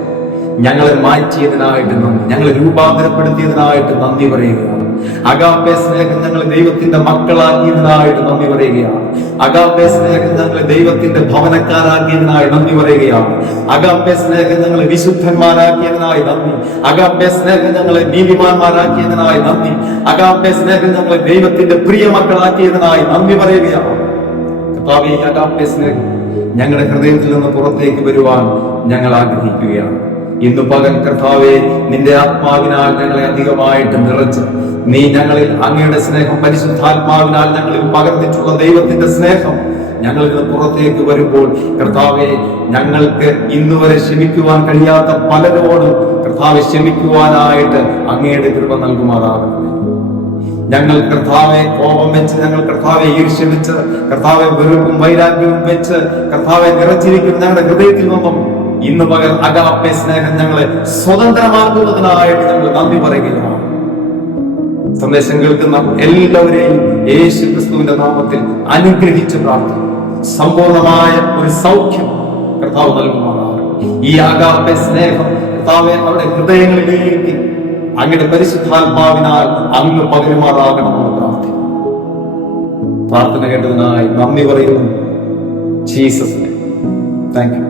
ഞങ്ങളെ മാറ്റിയതിനായിട്ട് നന്ദി, ഞങ്ങളെ രൂപാന്തരപ്പെടുത്തിയതിനായിട്ട് നന്ദി പറയുകയാണ്. അഗാപ്പെ സ്നേഹം ഞങ്ങളെ ദൈവത്തിന്റെ മക്കളാക്കിയതിനായിട്ട് നന്ദി പറയുകയാണ്. അഗാപ്പെ സ്നേഹം ഞങ്ങളെ ദൈവത്തിന്റെ ഭവനക്കാരാക്കിയതിനായി നന്ദി പറയുകയാണ്. അഗാപ്പെ സ്നേഹം ഞങ്ങളെ വിശുദ്ധന്മാരാക്കിയതിനായി നന്ദി. അഗാപ്പെ സ്നേഹം ഞങ്ങളെ നീതിമാന്മാരാക്കിയതിനായി നന്ദി. അഗാപ്പെ സ്നേഹം ഞങ്ങളെ ദൈവത്തിന്റെ പ്രിയ മക്കളാക്കിയതിനായി നന്ദി പറയുകയാണ്. കർത്താവേ, ഈ അഗാപ്പെ സ്നേഹം ഞങ്ങളുടെ ഹൃദയത്തിൽ നിന്ന് പുറത്തേക്ക് വരുവാൻ ഞങ്ങൾ ആഗ്രഹിക്കുകയാണ്. ഇന്ന് പകൽ കർത്താവേ, നിന്റെ ആത്മാവിനാൽ ഞങ്ങളെ അധികമായിട്ട് നിറച്ച്, നീ ഞങ്ങളിൽ അങ്ങയുടെ സ്നേഹം പരിശുദ്ധാത്മാവിനാൽ ഞങ്ങളിൽ പകർന്നിട്ടുള്ള ദൈവത്തിന്റെ സ്നേഹം ഞങ്ങളിൽ നിന്ന് പുറത്തേക്ക് വരുമ്പോൾ കർത്താവെ, ഞങ്ങൾക്ക് ഇന്നുവരെ ക്ഷമിക്കുവാൻ കഴിയാത്ത പലരോടും കർത്താവെ ക്ഷമിക്കുവാനായിട്ട് അങ്ങയുടെ കൃപ നൽകുമാറാകട്ടെ. ഞങ്ങൾ കർത്താവെ കോപം വെച്ച്, ഞങ്ങൾ കർത്താവെ ഈർഷ്യ വെച്ച്, കർത്താവെ വെറുപ്പും വൈരാഗ്യവും വെച്ച് കർത്താവെ നിറച്ചിരിക്കുന്ന ഞങ്ങളുടെ ഹൃദയത്തിൽ നിന്നും ഇന്ന് പകൽ അഗാപ്പെ സ്നേഹം ഞങ്ങളെ സ്വതന്ത്രമാക്കുന്നതിനായിട്ട് ഞങ്ങൾ നന്ദി പറയുകയാണ്. സന്ദേശം കേൾക്കുന്ന എല്ലാവരെയും യേശു ക്രിസ്തുവിന്റെ നാമത്തിൽ അനുഗ്രഹിച്ച് പ്രാർത്ഥിക്കുന്നു. സമ്പൂർണമായ ഒരു സൗഖ്യം കർത്താവ് നൽകുമാറാണ്. ഈ അഗാപ്പെ സ്നേഹം കർത്താവെ അവരുടെ ഹൃദയങ്ങളിലേക്ക് അങ്ങയുടെ പരിശുദ്ധാത്മാവിനാൽ അങ്ങ് പകരുമാറാകണമെന്ന് പ്രാർത്ഥിക്കുന്നു. പ്രാർത്ഥന കേട്ടതിനായി നന്ദി പറയുന്നു. Jesus, thank you.